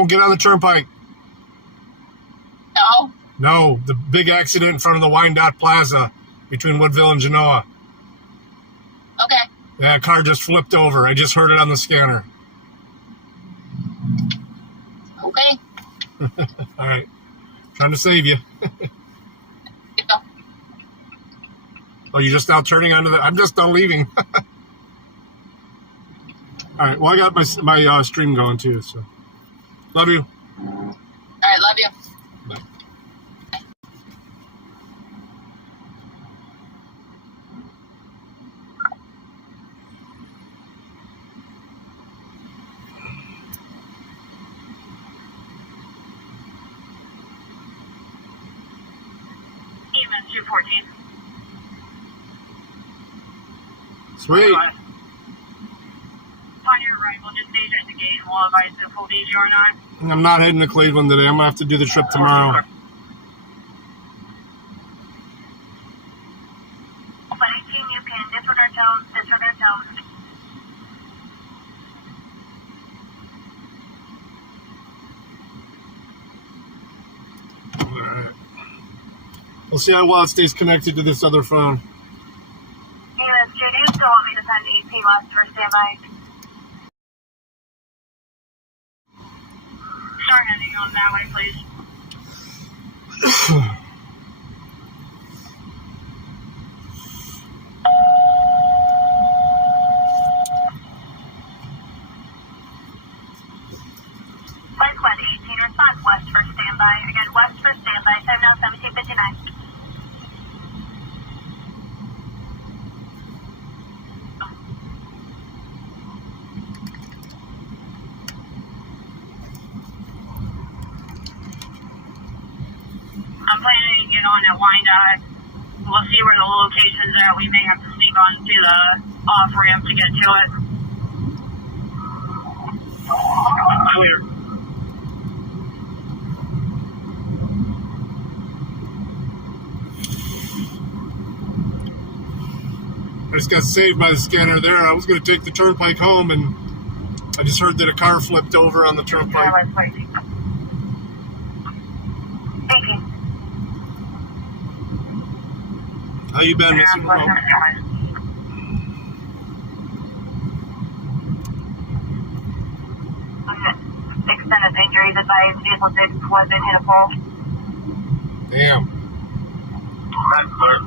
Don't get on the turnpike. No? No, the big accident in front of the Wyandotte Plaza between Woodville and Genoa. Okay. Yeah, a car just flipped over. I just heard it on the scanner. Okay. All right. Trying to save you. Yeah. Oh, you're just now turning onto the... I'm just now leaving. All right. Well, I got my stream going too, so... Love you. All right, love you. Bye. Even 214. Sweet. Upon your arrival, just stage at the gate and we'll advise the full DJ or not. I'm not heading to Cleveland today. I'm going to have to do the trip tomorrow. But 18, you can disregard tones, disregard tones. All right. We'll see how well it stays connected to this other phone. Yes, do you still want me to send 18 left for standby? Start heading on that way, please. Flight 18, response west for standby. Again, west for standby. Time now 17:59. I'm planning to get on at Wyandotte. We'll see where the locations are. We may have to sneak on to the off ramp to get to it. Clear. I just got saved by the scanner there. I was going to take the turnpike home, and I just heard that a car flipped over on the turnpike. Thank you. How you been, Mr. Remote? Extent of injuries advised. Vehicle 6 was in hit a pole. Damn. That's clear.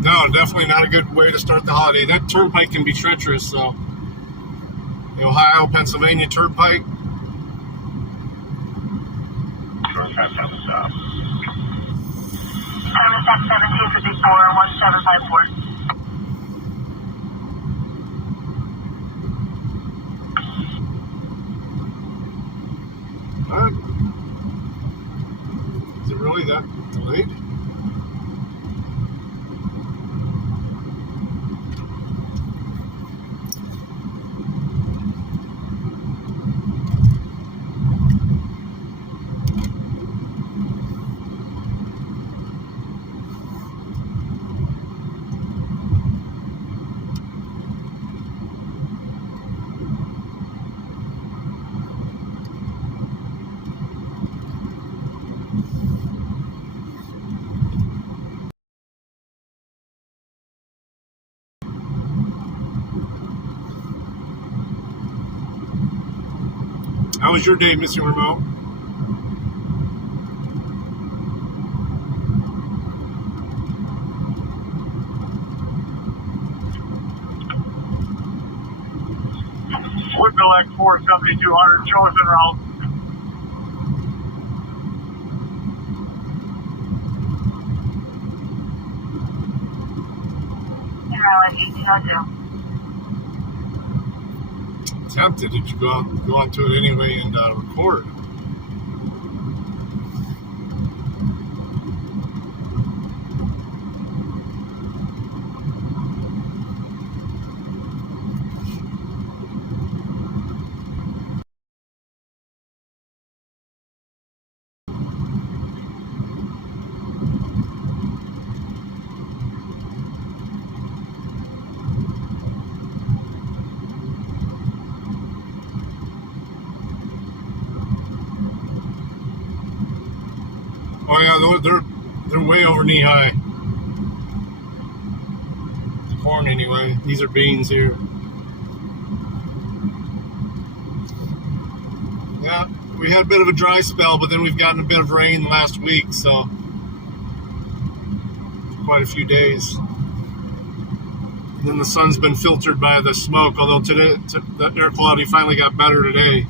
No, definitely not a good way to start the holiday. That turnpike can be treacherous, so... The Ohio-Pennsylvania turnpike. Short pass on the south. Time is 1754, 1754. What? Is it really that delayed? How was your day, Mr. Remote? Woodville X4 7200 chosen route. now at 1802. Tempted. Did you go out to it anyway and record? Oh yeah, they're way over knee high. Corn anyway. These are beans here. Yeah, we had a bit of a dry spell, but then we've gotten a bit of rain last week, so quite a few days. And then the sun's been filtered by the smoke, although today the air quality finally got better today.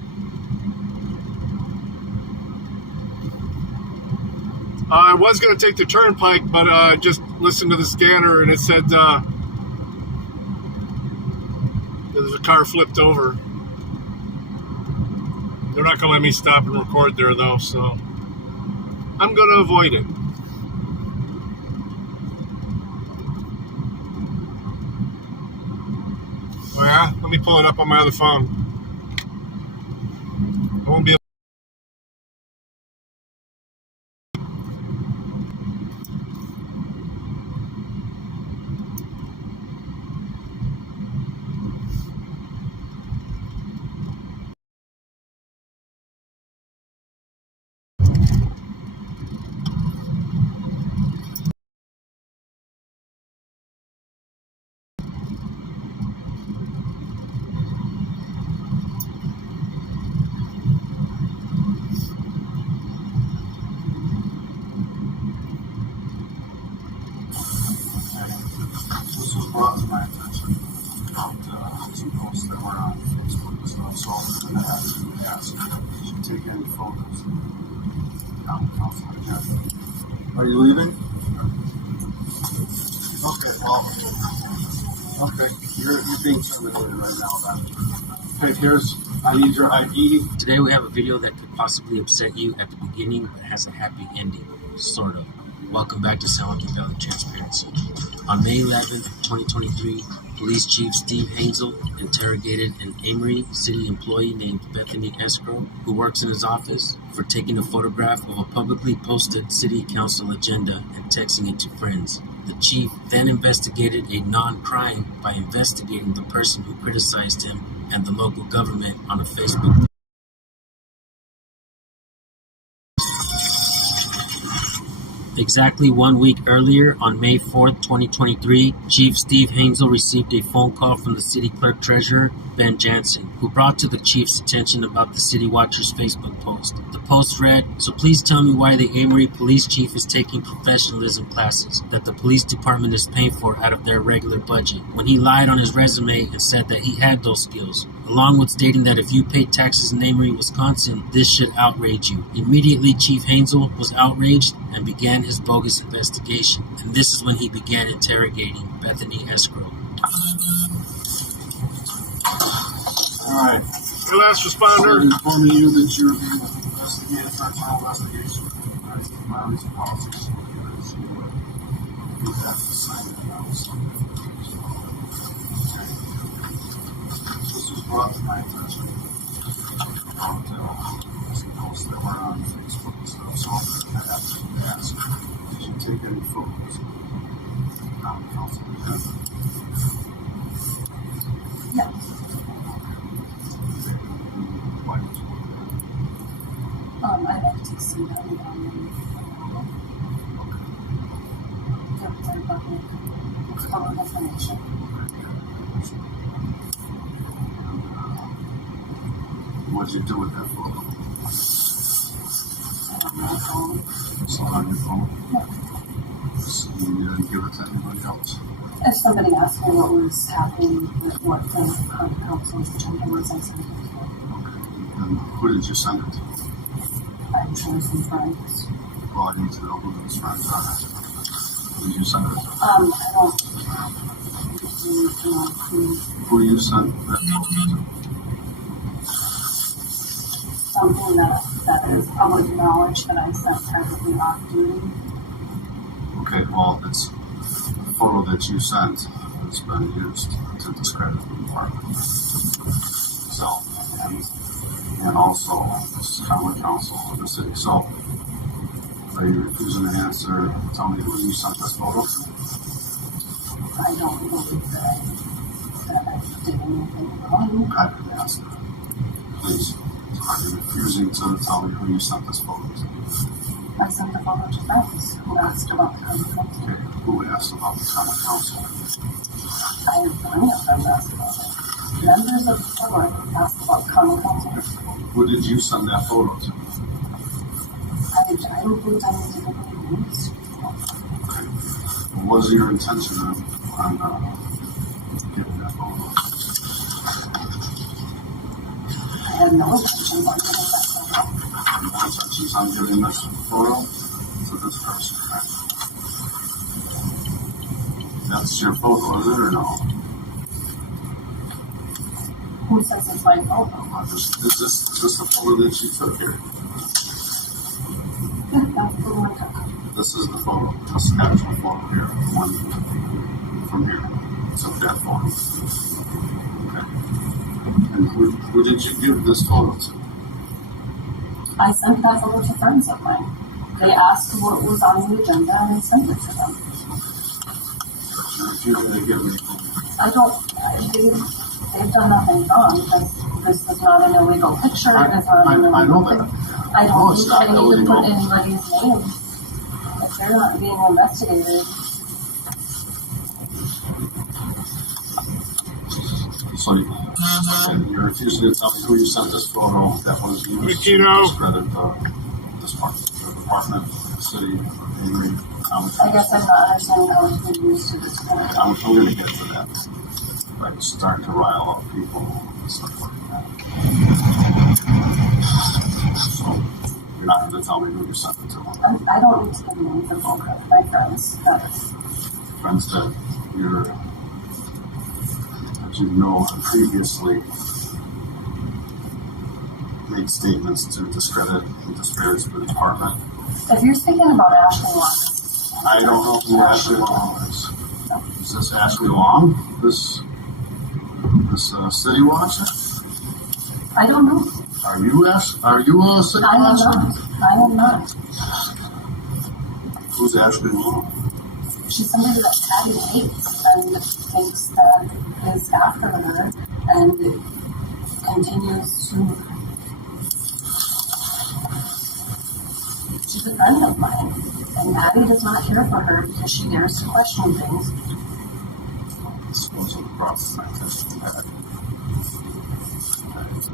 I was going to take the turnpike, but I just listened to the scanner and it said there's a car flipped over. They're not going to let me stop and record there, though, so I'm going to avoid it. Oh, yeah? Let me pull it up on my other phone. I won't be able. This was brought to my attention about some posts that were on Facebook and stuff, so I'm going to have to ask if you take any photos. Councilman Jeff. Are you leaving? Okay, well, okay, you're being terminated right now then. Okay, I need your ID. Today we have a video that could possibly upset you at the beginning, but has a happy ending, sort of. Welcome back to San Joaquin Valley Transparency. On May 11th, 2023, Police Chief Steve Hansel interrogated an Amory City employee named Bethany Escrow, who works in his office, for taking a photograph of a publicly posted city council agenda and texting it to friends. The chief then investigated a non-crime by investigating the person who criticized him and the local government on a Facebook. Exactly 1 week earlier, on May 4th, 2023, Chief Steve Hansel received a phone call from the city clerk treasurer, Ben Jansen, who brought to the chief's attention about the City Watcher's Facebook post. The post read, "So please tell me why the Amory police chief is taking professionalism classes that the police department is paying for out of their regular budget, when he lied on his resume and said that he had those skills, along with stating that if you pay taxes in Amory, Wisconsin, this should outrage you." Immediately, Chief Hansel was outraged and began his bogus investigation, and this is when he began interrogating Bethany Escrow. All right. Your last responder. I'm informing you that you're being investigated for a final investigation with regards to violence and policies. You have to sign that now. This was brought to my attention about some posts that were on Facebook and stuff, so I'm going to have to ask if you take any photos. Yes. I'd like to see them their public information. What'd you do with that photo? On my phone. It's not on your phone? No. So you didn't give it to anybody else? If somebody asked me what was happening with what the council's agenda was, I sent it to them. Okay. And who did you send it to? I'm sure some friends. Well, I need to know who those friends are. Who did you send it to? I don't need to know Who you sent that photo to? something that is public knowledge that I sent privately off duty. Okay, well, it's the photo that you sent has been used to discredit the department. So, and also this common council of the city. So, are you refusing to answer? Tell me who you sent this photo to. I don't believe that I did anything wrong. I didn't ask that. Please, are you refusing to tell me who you sent this photo to? I sent the photo to friends who asked about the common council. Okay, who asked about the common council? I have plenty of friends ask about it. Members of the public asked about common council. Who did you send that photo to? I don't believe I need to be used. Okay. What was your intention on getting that photo? I had no intentions on getting that photo. No intentions on getting this photo to this person, right? That's your photo, is it, or no? Who says it's my photo? Is this the photo that you took here? Yeah, that's the one I took. This is the photo, this actual photo here, one from here. Took that photo. Okay. And who did you give this photo to? I sent that photo to friends of mine. They asked what was on the agenda and I sent it to them. You're refusing to give me. They've done nothing wrong because this is not an illegal picture. It's not an illegal I know thing. that. I don't it's need not to illegal. put anybody's name if they're not being investigated. So you're refusing to tell me who you sent this photo that was used to Mikito. discredit the department, the city, Henry County. I guess I'm not understanding how it's been used to this point. I'm going to get to that. Like starting to rile up people and stuff like that. So you're not going to tell me who you sent it to. I don't need to give names of all of my friends. That's Friends that you know previously made statements to discredit and disparage the department. if you're speaking about Ashley Watts. I don't know who Ashley Long is. Is this Ashley Long? This city watcher? I don't know. Are you a city I am watcher? not. I am not. Who's Ashley Long? She's somebody that Patty hates and thinks that is after her and continues to. She's a friend of mine, and Patty does not care for her because she dares to question things. Those are the problems my attention had.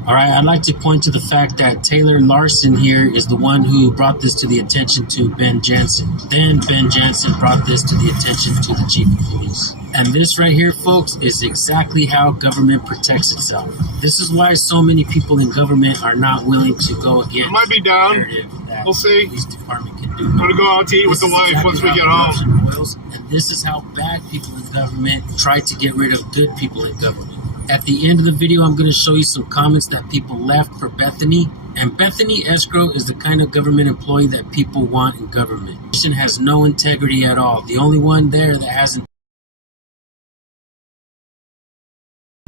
All right, I'd like to point to the fact that Taylor Larson here is the one who brought this to the attention to Ben Jansen. Then Ben Jansen brought this to the attention to the chief of police. And this right here, folks, is exactly how government protects itself. This is why so many people in government are not willing to go against It might be down. the narrative that We'll see. the police department can do. I'm going to go out to eat with the wife once we get home. And this is how bad people in government try to get rid of good people in government. At the end of the video, I'm going to show you some comments that people left for Bethany. And Bethany Escrow is the kind of government employee that people want in government. She has no integrity at all. The only one there that hasn't.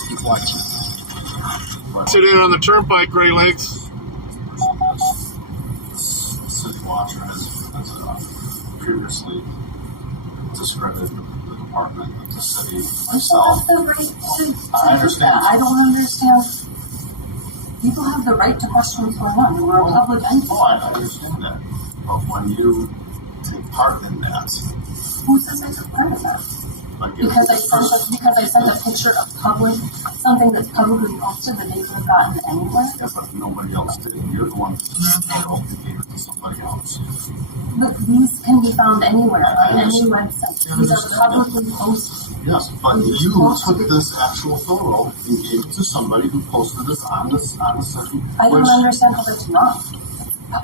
Keep watching. Sit in on the turnpike, Gray Lakes. The city watcher has previously discredited the department, the city, People myself. have the right to I understand. that. I don't understand. People have the right to question what's going on. We're a public entity. Oh, I understand that. But when you take part in that, Who says I took part of that? like if Because I sent a picture of something that's publicly posted that they could have gotten anyway. yeah, but nobody else did. You're the one who failed and gave it to somebody else. But these can be found anywhere on any website. These are publicly posted. Yes, but you took this actual photo and gave it to somebody who posted this on the site. I don't understand how that's wrong.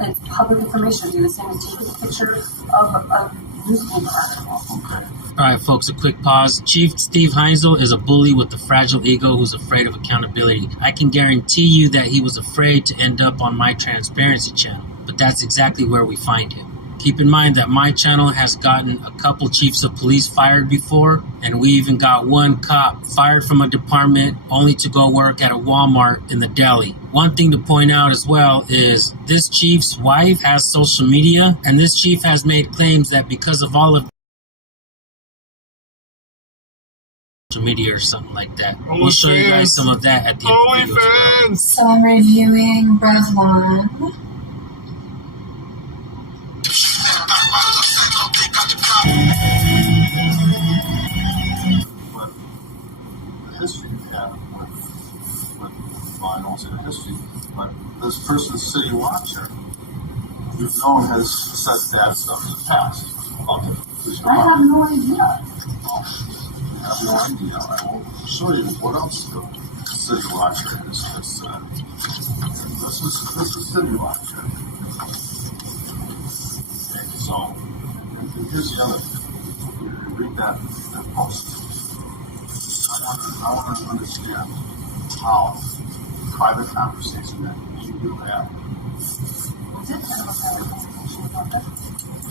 It's public information. Do the same as taking a picture of a newspaper article. Okay. Alright, folks, a quick pause. Chief Steve Heinzel is a bully with a fragile ego who's afraid of accountability. I can guarantee you that he was afraid to end up on my transparency channel, but that's exactly where we find him. Keep in mind that my channel has gotten a couple chiefs of police fired before, and we even got one cop fired from a department only to go work at a Walmart in the deli. One thing to point out as well is this chief's wife has social media, and this chief has made claims that because of all of social media or something like that. We'll show you guys some of that at the end of the video as well. So I'm reviewing Revlon. But the history you have with well, I don't say the history, but this person's city watcher, you've known has said bad stuff in the past about the police I have no idea. I have no idea. I will show you what else the city watcher has said. This is city watcher. Okay, so and here's the other. Read that post. I want to understand how private conversation that you have. We did have a private conversation about that.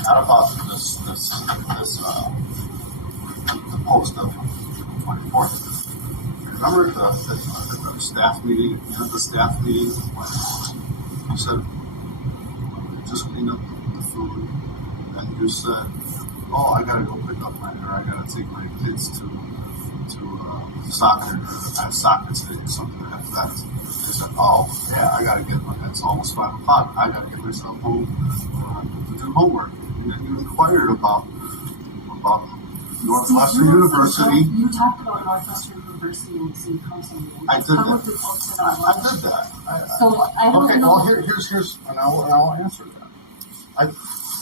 Not about this the post of the 24th. Remember the staff meeting, the staff meeting when you said just clean up the food, and you said, oh, I gotta go pick up I gotta take my kids to soccer, at soccer today or something like that. They said, oh, yeah, I gotta it's almost 5 o'clock. I gotta get myself home to do homework. And then you inquired about Northwestern University. You talked about Northwestern University in the city council meeting. I did that. Publicly posted on I did that. So I don't okay, know. well, here's, and I'll answer that.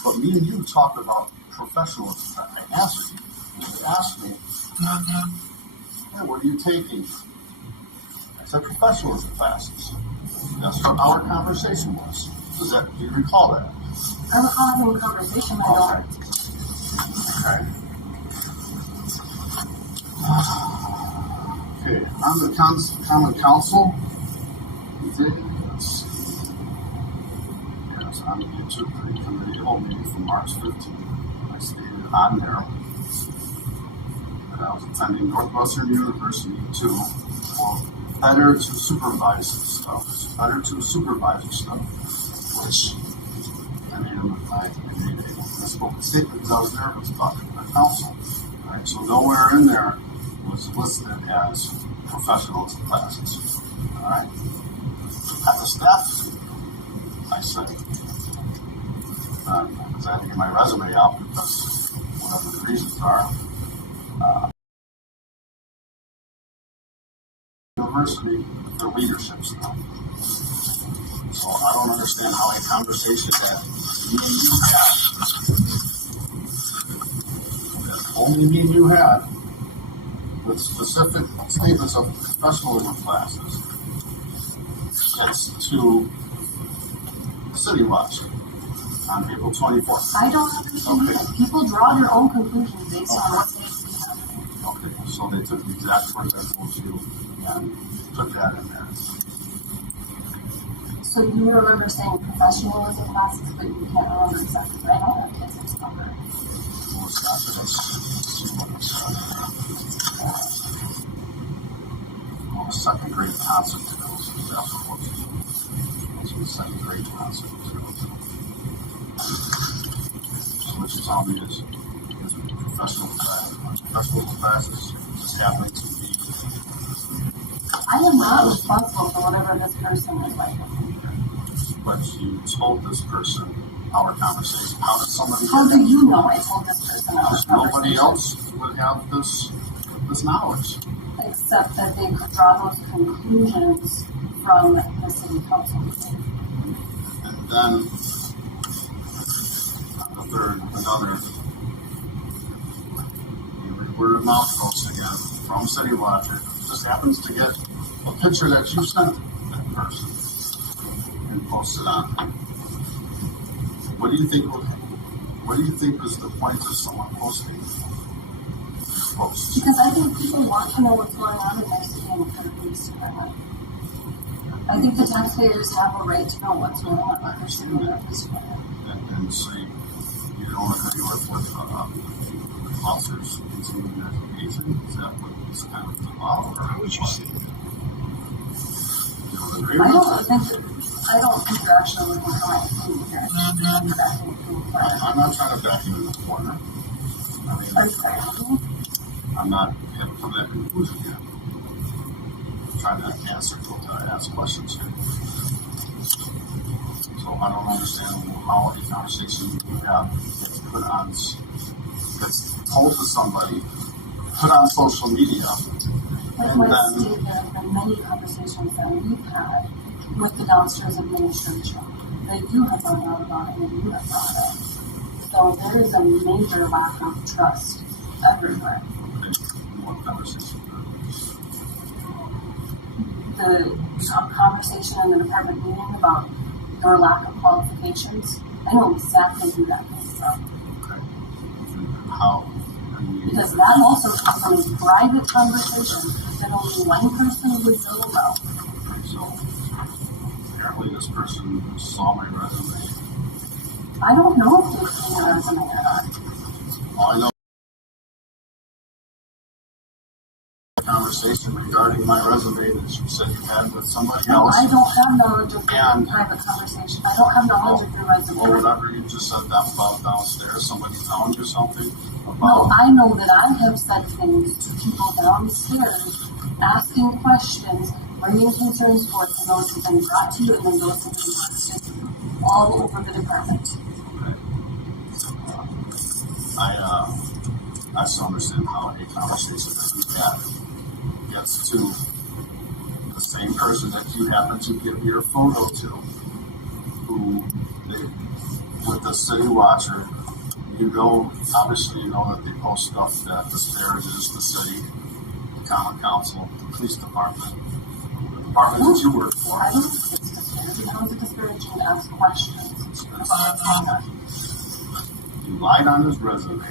But me and you talked about professionalism. I asked me, hey, what are you taking? I said professionalism classes. That's what our conversation was. Do you recall that? I recall having a conversation. I don't. Okay. Okay, on the Common Council, let's see. Yes, on the YouTube committee meeting from March 15th, I stated on there that I was attending Northwestern University for better to supervise stuff, which I made a spoken statement because I was nervous about the council. All right, so nowhere in there was listed as professionalism classes. All right. At the staff meeting, I said, because I had to get my resume out because whatever the reasons are, university, their leadership stuff. So I don't understand how a conversation that me and you had, that only me and you had, with specific statements of professionalism classes, gets to City Watch on April 24th. I don't understand. Okay. People draw their own conclusions based on what they see. Okay, so they took the exact words I told you and put that in there. So you remember saying professionalism classes, but you can't remember exactly. I don't have kids in summer. Well, it's not that let's see what it says. Well, second grade concept skills. That's what it was. Second grade concept skills. So what you tell me is professional classes just happening to be. I am not responsible for whatever this person is like. But you told this person our conversation. How did somebody? How do you know I told this person our Because conversation? nobody else would have this knowledge. Except that they could draw those conclusions from the city council meeting. And then another word of mouth folks again from City Watcher just happens to get a picture that you sent that person and posted on. What do you think was the point of someone posting Because I think people want to know what's going on in their city and in their police department. I think the taxpayers have a right to know what's going on in their city and their police department. And so you don't agree with officers continuing their education? Is that what is kind of the law? Or How would you say that? you don't agree with I don't think you're actually looking for my opinion here. You're backing me in the corner. I'm not trying to back you in the corner. I mean, Are you threatening me? I'm not haven't come to that conclusion yet. I'm trying to ask questions here. So I don't understand how a conversation you have gets put on, that's told to somebody, put on social media, Like and my then state, there have been many conversations that we've had with the downstairs administration that you have found out about and that you have brought up. So there is a major lack of trust everywhere. one conversation. The conversation in the department meeting about your lack of qualifications, I know exactly who that came from. Okay. How? I mean, Because that also comes from a private conversation that only one person would know about. so apparently this person saw my resume. I don't know if they've seen your resume or not. All I know conversation regarding my resume that you said you had with somebody No, else. I don't have knowledge of your And- private conversation. I don't have knowledge of your resume. Or whatever you just said that about downstairs, somebody telling you something No, about. I know that I have said things to people downstairs, asking questions, bringing concerns forth, and those have been brought to you, and then those have been posted all over the department. I still understand how a conversation that we've had gets to the same person that you happen to give your photo to, who with the city watcher, obviously you know that they post stuff that disparages the city, the common council, the police department, the department that you work for. I don't think it's disparaging. How is it disparaging to ask questions about my conduct? You lied on his resume.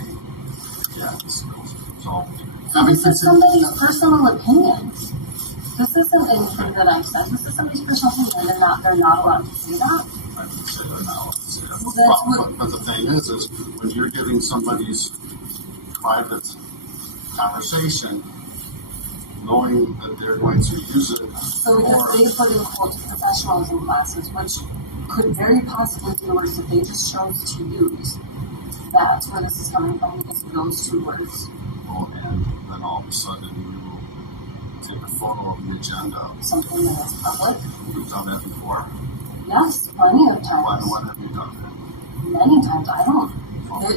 Yeah, so So this is somebody's personal opinion. This isn't anything that I've said. This is somebody's personal opinion, and they're not allowed to say that. I didn't say they're not allowed to say that. Well, that's what- But the thing is when you're giving somebody's private conversation, knowing that they're going to use it So because for, they put in quote professionalism classes, which could very possibly be words that they just chose to use. That's where this is coming from, because of those two words. and then all of a sudden you take a photo of the agenda. Something that is public. You've done that before. Yes, plenty of times. When have you done that? Many times. I don't.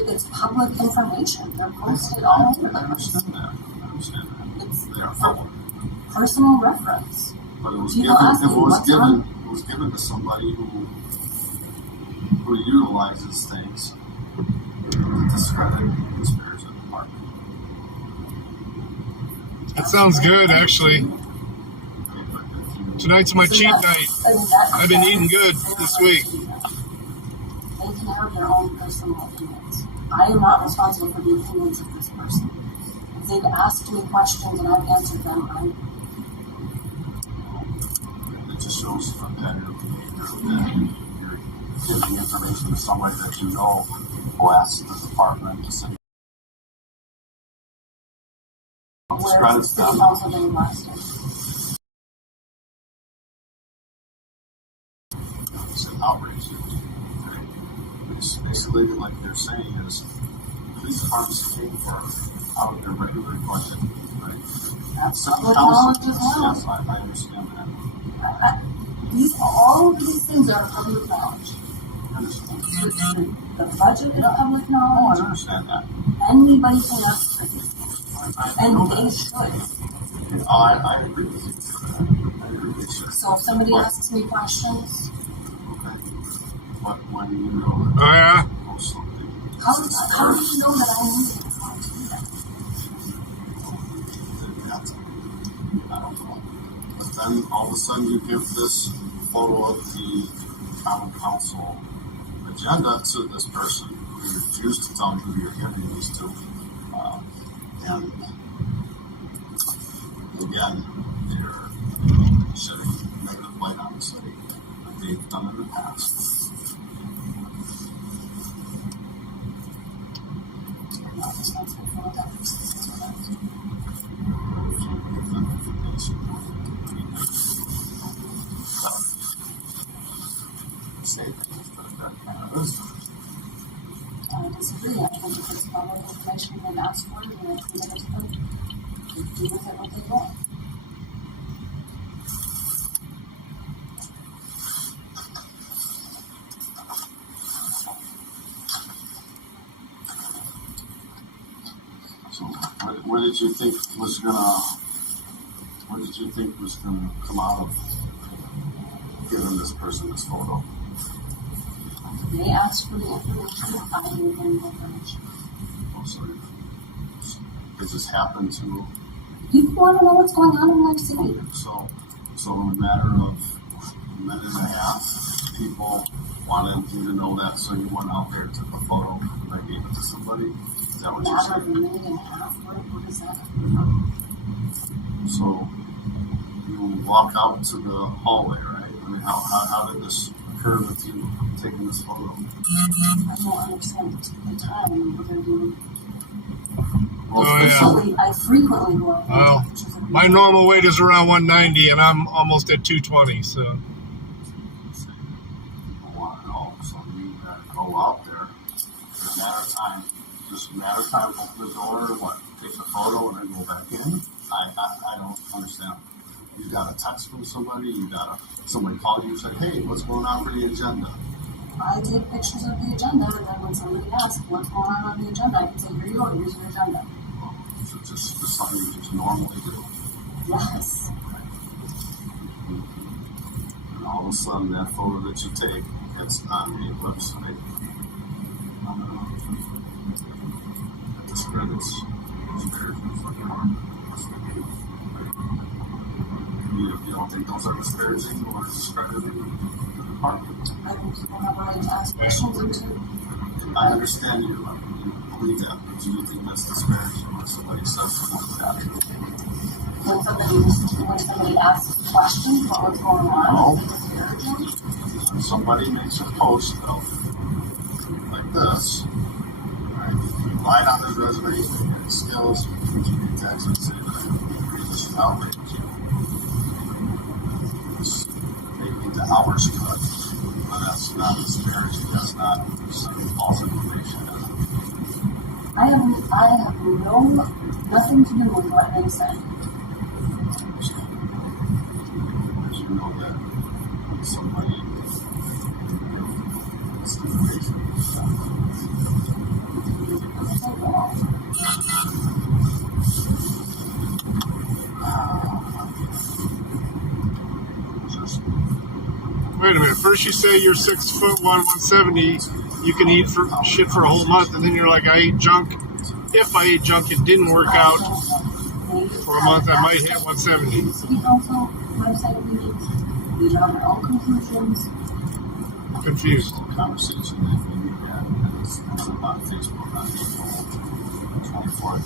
It's public information. They're posted all over I the place. understand that. I understand that. It's They are for public. personal reference. But it was People given. ask me, what's on? It was given to somebody who utilizes things to discredit and disparage the department. That sounds good, actually. Okay, but if you- Tonight's my So cheat that- night. I mean, that- I've been that eating is good their this right week. to do that. They can have their own personal opinions. I am not responsible for the opinions of this person. If they've asked me questions and I've answered them, It just shows a pattern of behavior that you're giving information to somebody that you know who asks the department to say. where's the Discredits city them. council being blasted? It's an outrage. Right? It's basically like they're saying is police departments paying for out of their regular budget, right? That's City public council. knowledge as well. Yes, I understand that. All of these things are public knowledge. I understand. The budget is public Oh, I knowledge. understand that. Anybody can ask for these things. I know And they that. should. I agree with you. I agree with you. So if somebody asks me questions, Okay. But when you know Oh, yeah? that post something, how do you know that I knew they were going to do that? then you have to, I don't know. But then all of a sudden you give this photo of the common council agenda to this person who refused to tell me who you're giving these to. And again, they're shedding negative light on the city, like they've done in the past. You're not responsible for what that person says or does. If you give them information, say things, but that kind of wisdom. I disagree. I think if it's public information and ask for it, and I present it to them, they do with it what they want. So, what did you think was gonna come out of giving this person this photo? They asked for the information, I gave them the information. Oh, sorry. It just happened to. People want to know what's going on in their city. So in a matter of a minute and a half, people wanted you to know that, so you went out there, took a photo, and I gave it to somebody. Is that what you're Matter of a saying? minute and a half, what is that? So you walk out to the hallway, right? I mean, how did this occur with you taking this photo? I don't understand the time what they're doing. Oh, yeah. I frequently go out Well, and take pictures of my people. normal weight is around 190, and I'm almost at 220. So People want to know, so you gotta go out there. In a matter of time, just a matter of time, open the door, what, take the photo, and then go back in? I don't understand. You got a text from somebody, somebody called you and said, hey, what's going on for the agenda? I take pictures of the agenda, and then when somebody asks what's going on the agenda, I can say, here you go, here's your agenda. So just something you just normally do. Yes. And all of a sudden, that photo that you take, it's on the website. That discredits you don't think those are disparaging or discrediting the department? I think people have a right to ask questions into. I understand you believe that, but do you think that's disparaging when somebody says something like that? When somebody asks questions about what's going on, No. is it disparaging? When somebody makes a post like this, right? You lied on their resume, your skills, you can actually say that this is outrage. Maybe the hours cut, but that's not disparaging. That's not sending false information. I have nothing to do with what they said. Because you know that when somebody gives this information, just wait a minute. First you say you're 6'1", 170. You can eat for shit for a whole month, and then you're like, I ate junk. If I ate junk, it didn't work out for a month. I might hit 170. City council website meetings, we draw our own conclusions. Confused. conversation that we had, and it's up on Facebook on April 24th.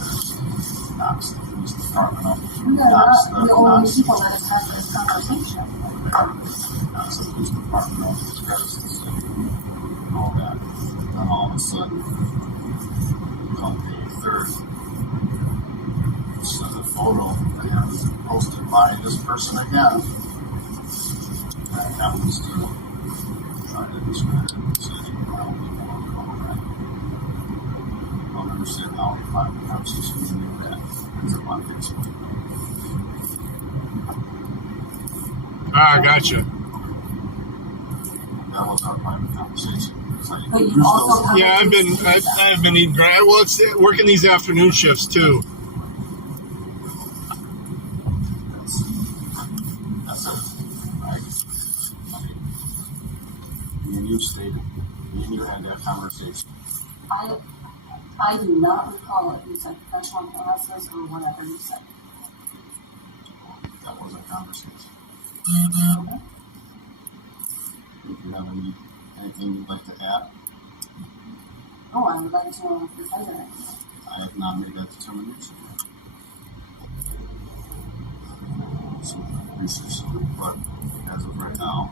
Knocks the police department up. We are not the only people that have had this conversation. Knocks the police department up, discredits the city, and all that. Then all of a sudden, come May 3rd, send a photo and posted by this person again. That happens to try to discredit the city. I don't understand how we find the conversation to do that. It's up on Facebook. Ah, gotcha. That was our private conversation. It's like, But you use also those- have- Yeah, I've been eating grass. Well, it's working these afternoon shifts too. That's it, right? And you stated, you had that conversation. I do not recall it. You said professional process or whatever you said. That was a conversation. Okay. If you have anything you'd like to add, Oh, I would like to know if you're president. I have not made that determination. research some, but as of right now,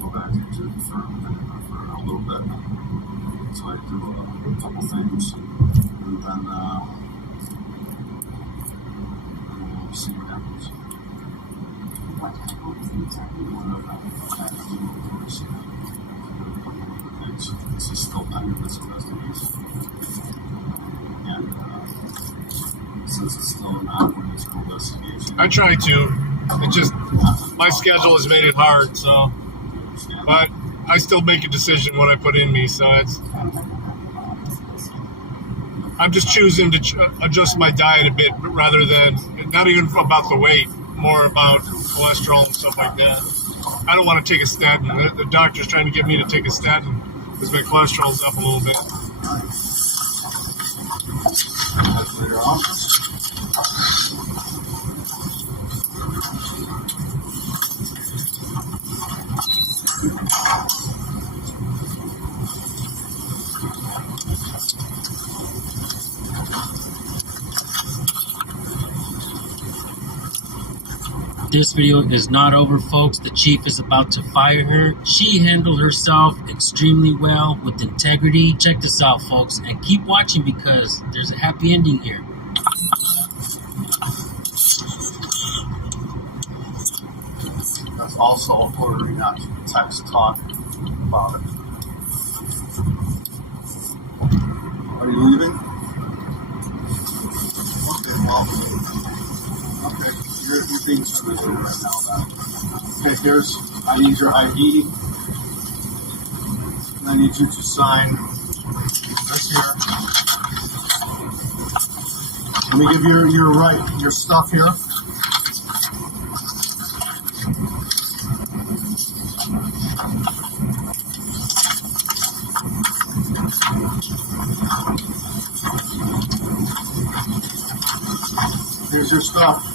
go back into it for a little bit. So I do a couple things, and then we'll see what happens. What type of things are you doing? This is still under this investigation. And since it's still an ongoing investigation, I try to. It just, my schedule has made it hard, so. But I still make a decision what I put in me, so it's. I'm just choosing to adjust my diet a bit rather than, not even about the weight, more about cholesterol and stuff like that. I don't want to take a statin. The doctor's trying to get me to take a statin because my cholesterol's up a little bit. that's later on. This video is not over, folks. The chief is about to fire her. She handled herself extremely well with integrity. Check this out, folks, and keep watching because there's a happy ending here. That's also ordering not to text talk about it. Are you leaving? Okay, well, okay, you're being terminated right now then. Okay, I need your ID, and I need you to sign this here. Let me give you your stuff here. Here's your stuff.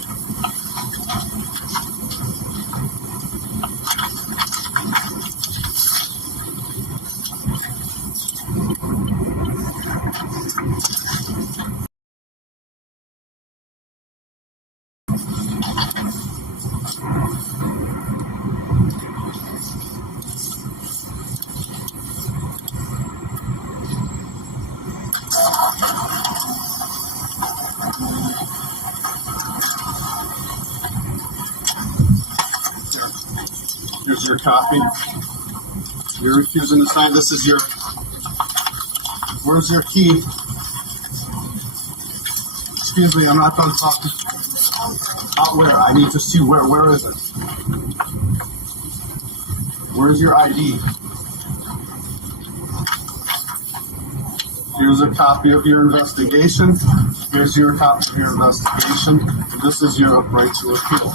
Here's your copy. You're refusing to sign. This is your. Where's your key? Excuse me, I'm not done talking. Out where? I need to see where. Where is it? Where's your ID? Here's a copy of your investigation. Here's your copy of your investigation. And this is your right to appeal.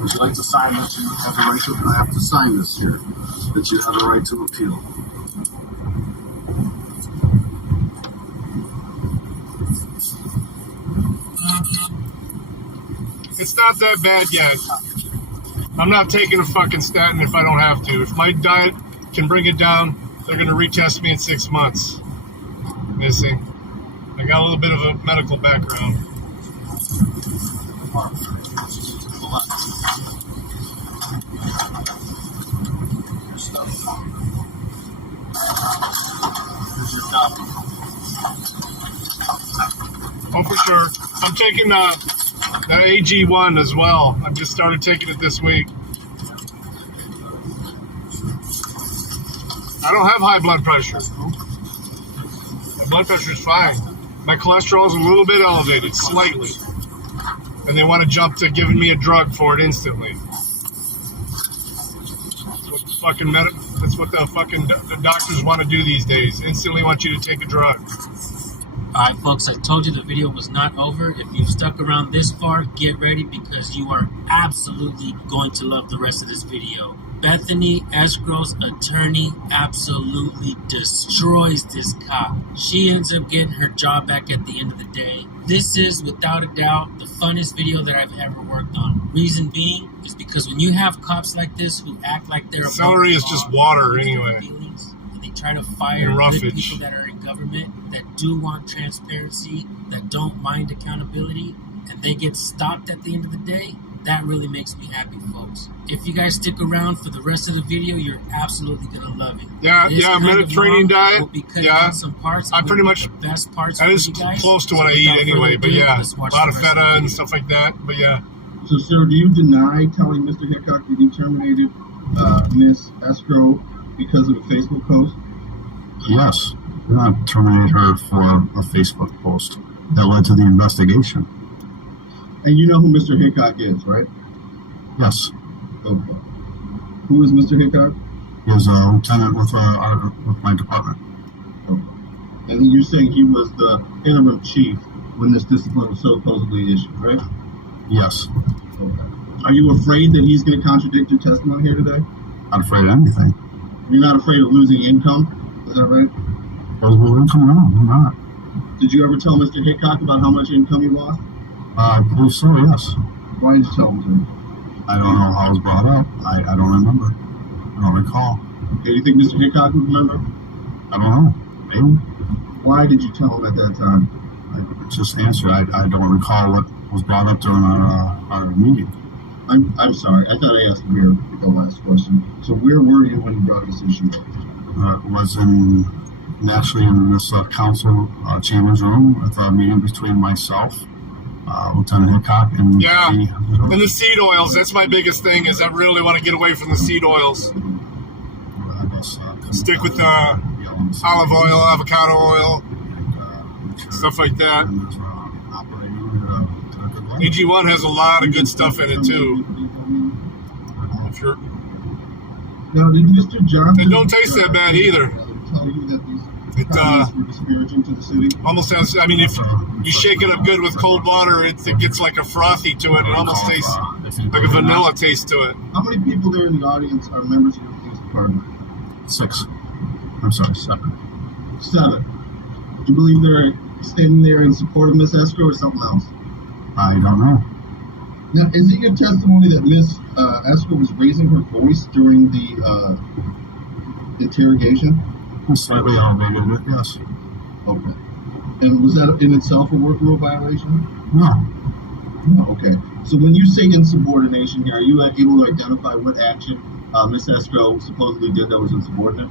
Would you like to sign that you have the right to? I have to sign this here. That you have a right to appeal. It's not that bad yet. I'm not taking a fucking statin if I don't have to. If my diet can bring it down, they're going to retest me in 6 months. Missing. I got a little bit of a medical background. Here's your copy. Oh, for sure. I'm taking the AG1 as well. I've just started taking it this week. I don't have high blood pressure. My blood pressure is fine. My cholesterol is a little bit elevated, slightly. And they want to jump to giving me a drug for it instantly. That's what the doctors want to do these days. Instantly want you to take a drug. Alright, folks, I told you the video was not over. If you've stuck around this far, get ready because you are absolutely going to love the rest of this video. Bethany Escrow's attorney absolutely destroys this cop. She ends up getting her job back at the end of the day. This is, without a doubt, the funnest video that I've ever worked on. Reason being is because when you have cops like this who act like they're celery is just water anyway. And they try to fire good people that are in government, that do want transparency, that don't mind accountability, and they get stopped at the end of the day, that really makes me happy, folks. If you guys stick around for the rest of the video, you're absolutely going to love it. Yeah, This kind of Mediterranean vlog diet. will be cutting Yeah. out some parts. I I'm pretty gonna much, put the best parts that for is you guys. close to what I So eat without anyway, further but ado, yeah, let's watch a lot the of rest feta the and video. stuff like that, but yeah. So, sir, do you deny telling Mr. Hickok that you terminated Miss Escrow because of a Facebook post? Yes, I terminated her for a Facebook post that led to the investigation. And you know who Mr. Hickok is, right? Yes, Okay. Who is Mr. Hickok? he was a lieutenant with my department. Okay. And you're saying he was the interim chief when this discipline was supposedly issued, right? Yes, Okay. Are you afraid that he's going to contradict your testimony here today? not afraid of anything. You're not afraid of losing income? Is that right? Disposable income? No, I'm not. Did you ever tell Mr. Hickok about how much income you lost? I believe so, yes. Why did you tell him to? I don't know how it was brought up. I don't remember. I don't recall. Okay, do you think Mr. Hickok would remember? I don't know. Maybe. Why did you tell him at that time? I just answered. I don't recall what was brought up during our meeting. I'm sorry. I thought I asked where the last question. So where were you when you brought this issue up? Was naturally in this council chambers room at a meeting between myself, Lieutenant Hickok, and Yeah. the And the seed oils, that's my biggest thing, is I really want to get away from the seed oils. I guess, Stick with olive oil, avocado oil, stuff like that. AG1 has a lot of good stuff in it too. If you're, Now, did Mr. Johnson... It don't taste that bad either. ...tell you that these It, comments were disparaging to the city? almost has, I mean, if you shake it up good with cold water, it gets like a frothy to it. It almost tastes like a vanilla taste to it. How many people there in the audience are members of your police department? 6. I'm sorry, 7. 7. Do you believe they're standing there in support of Miss Escrow or something else? I don't know. Now, is it your testimony that Miss Escrow was raising her voice during the interrogation? I slightly elevated it, yes. Okay. And was that in itself a work rule violation? No. No, okay. So when you say insubordination here, are you able to identify what action Miss Escrow supposedly did that was insubordinate?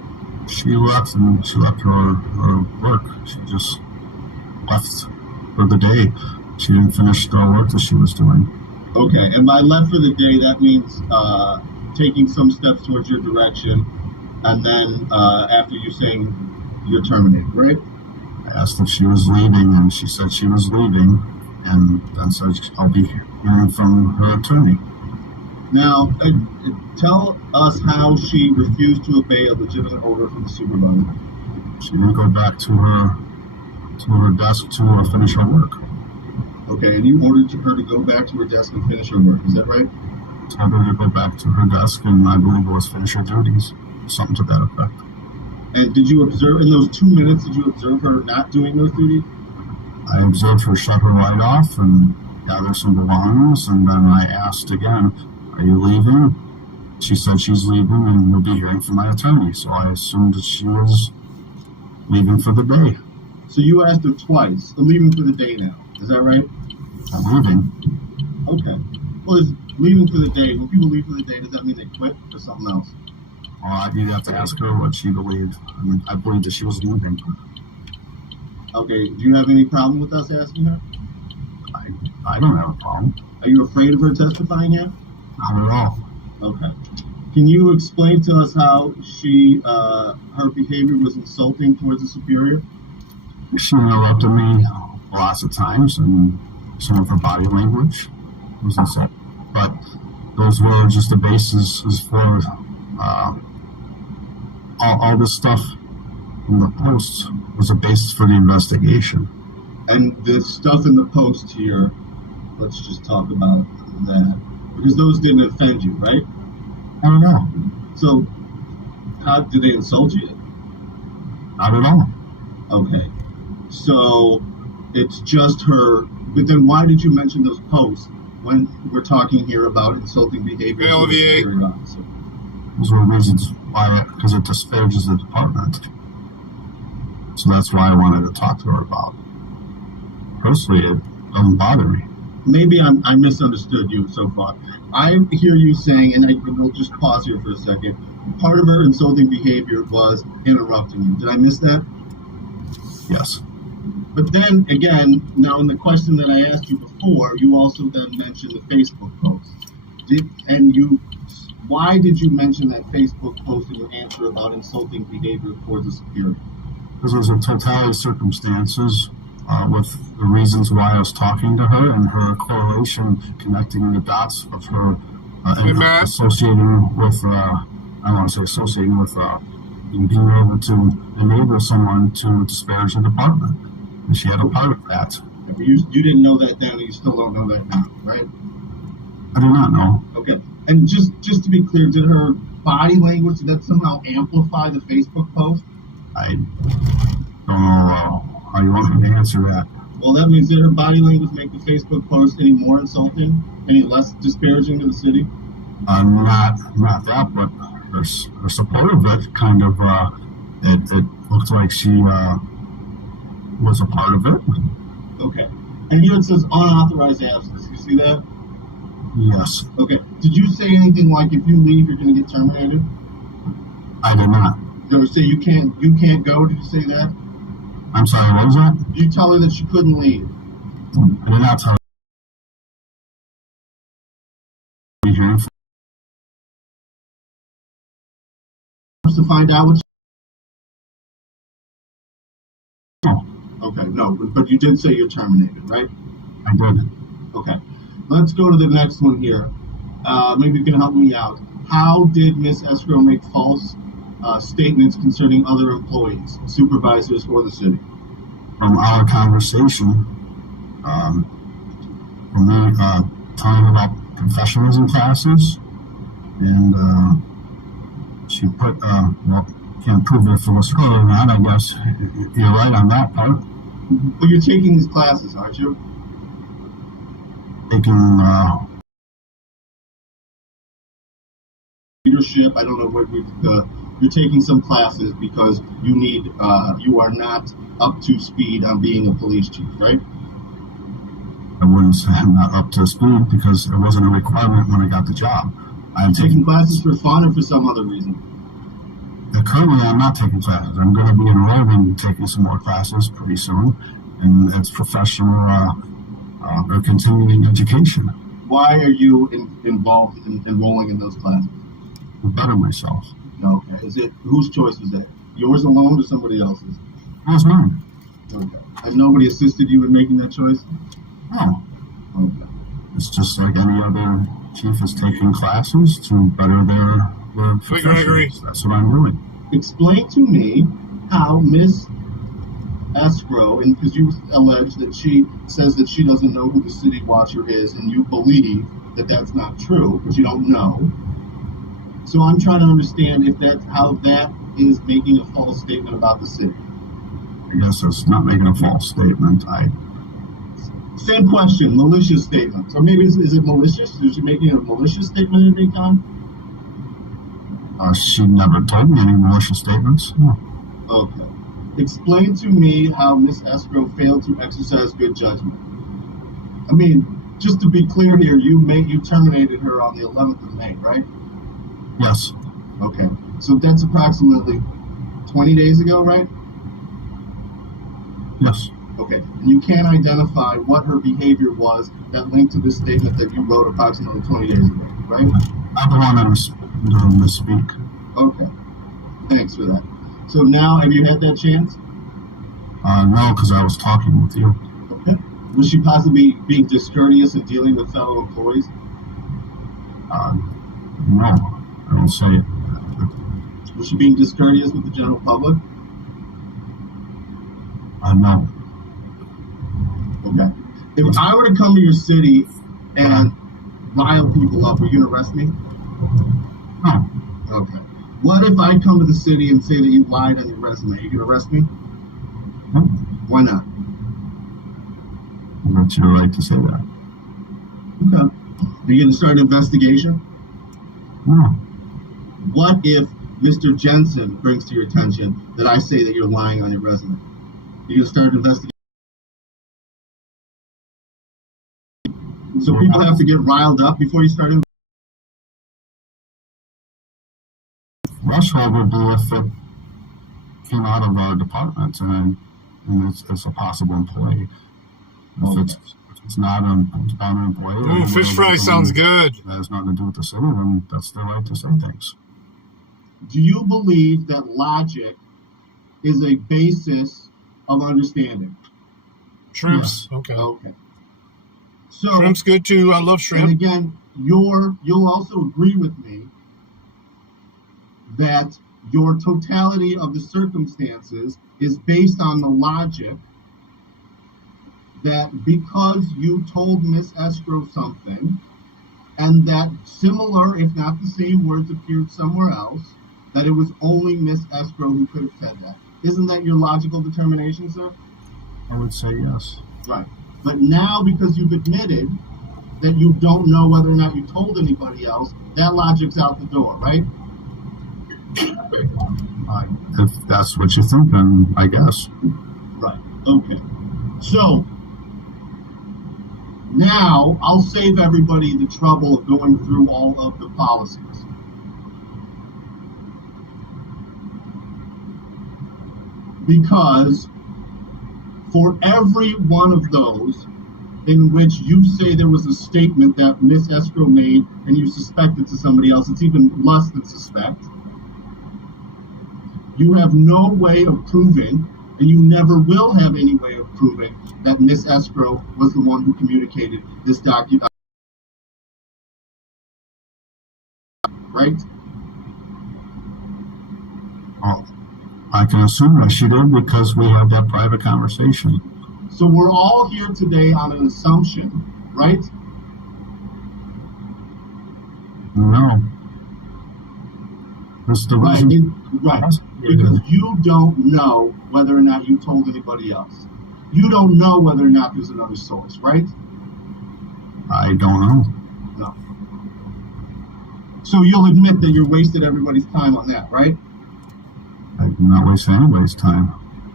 She left and she left her work. She just left for the day. She didn't finish the work that she was doing. Okay, and by left for the day, that means taking some steps towards your direction, and then after you saying you're terminated, right? I asked if she was leaving, and she said she was leaving, and then said I'll be hearing from her attorney. Now, tell us how she refused to obey a legitimate order from the supervisor. She didn't go back to her desk to finish her work. Okay, and you ordered her to go back to her desk and finish her work, is that right? Told her to go back to her desk, and I believe it was finish her duties, something to that effect. And did you observe, in those 2 minutes, did you observe her not doing those duties? I observed her shut her light off and gather some belongings, and then I asked again, are you leaving? She said she's leaving, and you'll be hearing from my attorney, so I assumed that she was leaving for the day. So you asked her twice, leaving for the day now, is that right? I'm leaving. Okay. Well, is leaving for the day, when people leave for the day, does that mean they quit or something else? Well, I'd have to ask her what she believed. I mean, I believed that she was leaving. Okay, do you have any problem with us asking her? I don't have a problem. Are you afraid of her testifying here? Not at all. Okay. Can you explain to us how she, her behavior was insulting towards a superior? She interrupted me lots of times, and some of her body language was insane. But those were just the basis for all this stuff in the posts was a basis for the investigation. And the stuff in the post here, let's just talk about that. Because those didn't offend you, right? I don't know. So, how did they insult you? Not at all. Okay. So, it's just her. But then why did you mention those posts when we're talking here about insulting behavior to a LVA. superior officer? Those were reasons why, because it disparages the department. So that's why I wanted to talk to her about it. Personally, it doesn't bother me. maybe I misunderstood you so far. I hear you saying, and we'll just pause here for a second. Part of her insulting behavior was interrupting you. Did I miss that? Yes. But then again, now in the question that I asked you before, you also then mentioned the Facebook post. Why did you mention that Facebook post in your answer about insulting behavior towards a superior? Because it was a totality of circumstances with the reasons why I was talking to her and her correlation, connecting the dots of her associating with, I don't want to say associating with, being able to enable someone to disparage the department. And she had a part of that. You didn't know that then, and you still don't know that now, right? I do not know. Okay. And just to be clear, did her body language, did that somehow amplify the Facebook post? I don't know how you want me to answer that. Well, that means that her body language make the Facebook post any more insulting, any less disparaging to the city? Not that, but her support of it kind of, it looked like she was a part of it. Okay. And here it says unauthorized absence. You see that? Yes. Okay. Did you say anything like if you leave, you're going to get terminated? I did not. Did you say you can't go? Did you say that? I'm sorry, what was that? Did you tell her that she couldn't leave? I did not tell her. To find out what No, Okay, no, but you did say you're terminated, right? I did. Okay. Let's go to the next one here. Maybe you can help me out. How did Miss Escrow make false statements concerning other employees, supervisors, or the city? From our conversation, from me talking about professionalism classes, and she put, well, can't prove if it was her or not, I guess. You're right on that part. But you're taking these classes, aren't you? Taking, leadership, I don't know what you're taking some classes because you are not up to speed on being a police chief, right? I wouldn't say I'm not up to speed because it wasn't a requirement when I got the job. I'm Taking classes for fun or for some other reason? Currently, I'm not taking classes. I'm going to be enrolled in taking some more classes pretty soon, and it's professional or continuing education. Why are you involved in enrolling in those classes? To better myself. Okay. Whose choice was that? Yours alone or somebody else's? That was mine. Okay. And nobody assisted you in making that choice? No. Okay. It's just like any other chief is taking classes to better their professions. That's what I'm doing. Explain to me how Miss Escrow, and because you allege that she says that she doesn't know who the city watcher is, and you believe that that's not true, but you don't know. So I'm trying to understand if that's how that is making a false statement about the city. I guess it's not making a false statement. Same question, malicious statements. Or maybe is it malicious? Is she making a malicious statement at any time? She never told me any malicious statements. No. Okay. Explain to me how Miss Escrow failed to exercise good judgment. I mean, just to be clear here, you terminated her on the 11th of May, right? Yes. Okay. So that's approximately 20 days ago, right? Yes. Okay. And you can't identify what her behavior was that linked to this statement that you wrote approximately 20 days ago, right? I'm the one that was doing the speak. Okay. Thanks for that. So now, have you had that chance? No, because I was talking with you. Okay. Was she possibly being discourteous in dealing with fellow employees? No, I don't say it. Was she being discourteous with the general public? No. Okay. If I were to come to your city and rile people up, are you going to arrest me? No. Okay. What if I come to the city and say that you lied on your resume? Are you going to arrest me? No. Why not? That's your right to say that. Okay. Are you going to start an investigation? No. What if Mr. Jensen brings to your attention that I say that you're lying on your resume? Are you going to start an investigation? So people have to get riled up before you start. Threshold would be if it came out of our department and it's a possible employee. If it's not an employee. Fish fry sounds good. That has nothing to do with the city, then that's their right to say things. Do you believe that logic is a basis of understanding? Shrimps. Yes. Okay. Okay. So Shrimp's good too. I love and shrimp. again, you'll also agree with me that your totality of the circumstances is based on the logic that because you told Miss Escrow something, and that similar, if not the same words appeared somewhere else, that it was only Miss Escrow who could have said that. Isn't that your logical determination, sir? I would say yes. Right. But now, because you've admitted that you don't know whether or not you told anybody else, that logic's out the door, right? If that's what you think, then I guess. Right. Okay. So, now I'll save everybody the trouble of going through all of the policies. Because for every one of those in which you say there was a statement that Miss Escrow made and you suspect it to somebody else, it's even less than suspect. You have no way of proving, and you never will have any way of proving, that Miss Escrow was the one who communicated this document. Right? Well, I can assume that she did because we had that private conversation. So we're all here today on an assumption, right? No. That's the reason. Right. Because you don't know whether or not you told anybody else. You don't know whether or not there's another source, right? I don't know. No. So you'll admit that you wasted everybody's time on that, right? I did not waste anybody's time.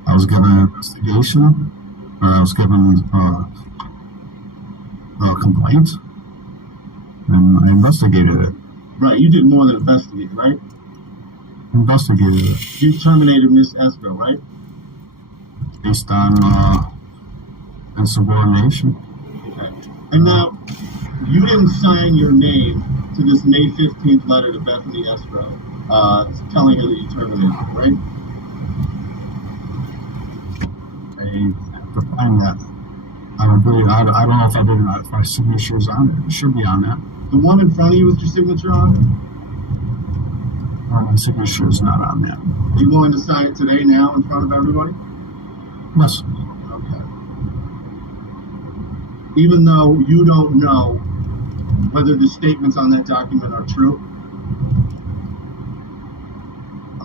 I was given an investigation, or I was given a complaint, and I investigated it. Right. You did more than investigate, right? Investigated it. You terminated Miss Escrow, right? Based on insubordination. Okay. And now, you didn't sign your name to this May 15th letter to Bethany Escrow, telling her that you terminated her, right? I have to find that. I don't know if I did or not. If my signature is on it, it should be on that. The one in front of you with your signature on? My signature is not on that. Are you willing to sign it today, now, in front of everybody? Yes. Okay. Even though you don't know whether the statements on that document are true?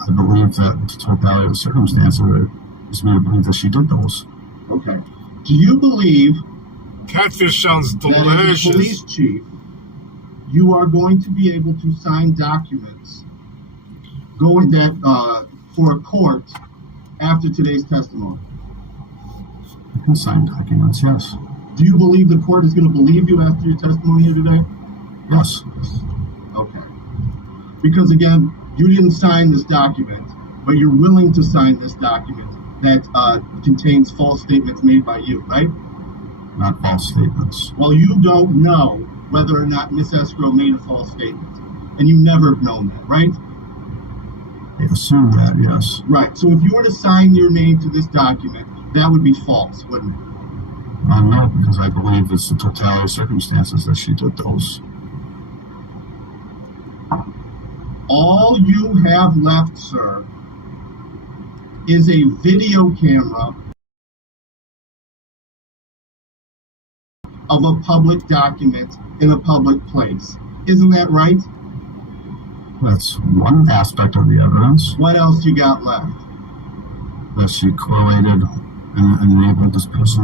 I believe that the totality of the circumstances leads me to believe that she did those. Okay. Do you believe Catfish sounds that as a delicious. police chief, you are going to be able to sign documents going that for a court after today's testimony? I can sign documents, yes. Do you believe the court is going to believe you after your testimony here today? Yes. Okay. Because again, you didn't sign this document, but you're willing to sign this document that contains false statements made by you, right? Not false statements. Well, you don't know whether or not Miss Escrow made a false statement, and you never have known that, right? I assume that, yes. Right. So if you were to sign your name to this document, that would be false, wouldn't it? No, because I believe it's the totality of circumstances that she did those. All you have left, sir, is a video camera of a public document in a public place. Isn't that right? That's one aspect of the evidence. What else you got left? That she correlated and enabled this person,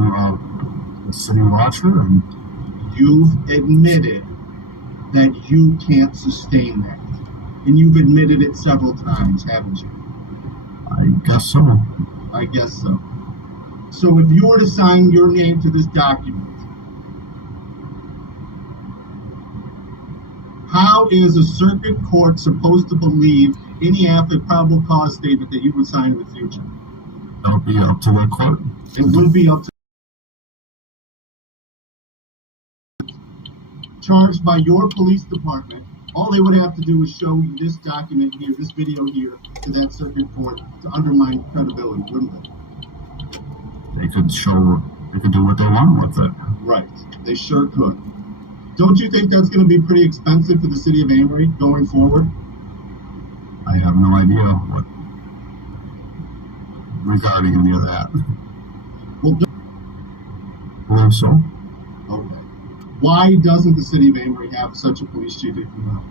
the city watcher, and You've admitted that you can't sustain that. And you've admitted it several times, haven't you? I guess so. I guess so. So if you were to sign your name to this document, How is a circuit court supposed to believe any after probable cause statement that you would sign in the future? That'll be up to the court. It will be up to charged by your police department. All they would have to do is show you this document here, this video here, to that circuit court to undermine credibility, wouldn't they? They could do what they want with it. Right. They sure could. Don't you think that's going to be pretty expensive for the city of Amory going forward? I have no idea what regarding any of that. Well, Believe so. okay. Why doesn't the city of Amory have such a police chief if you know?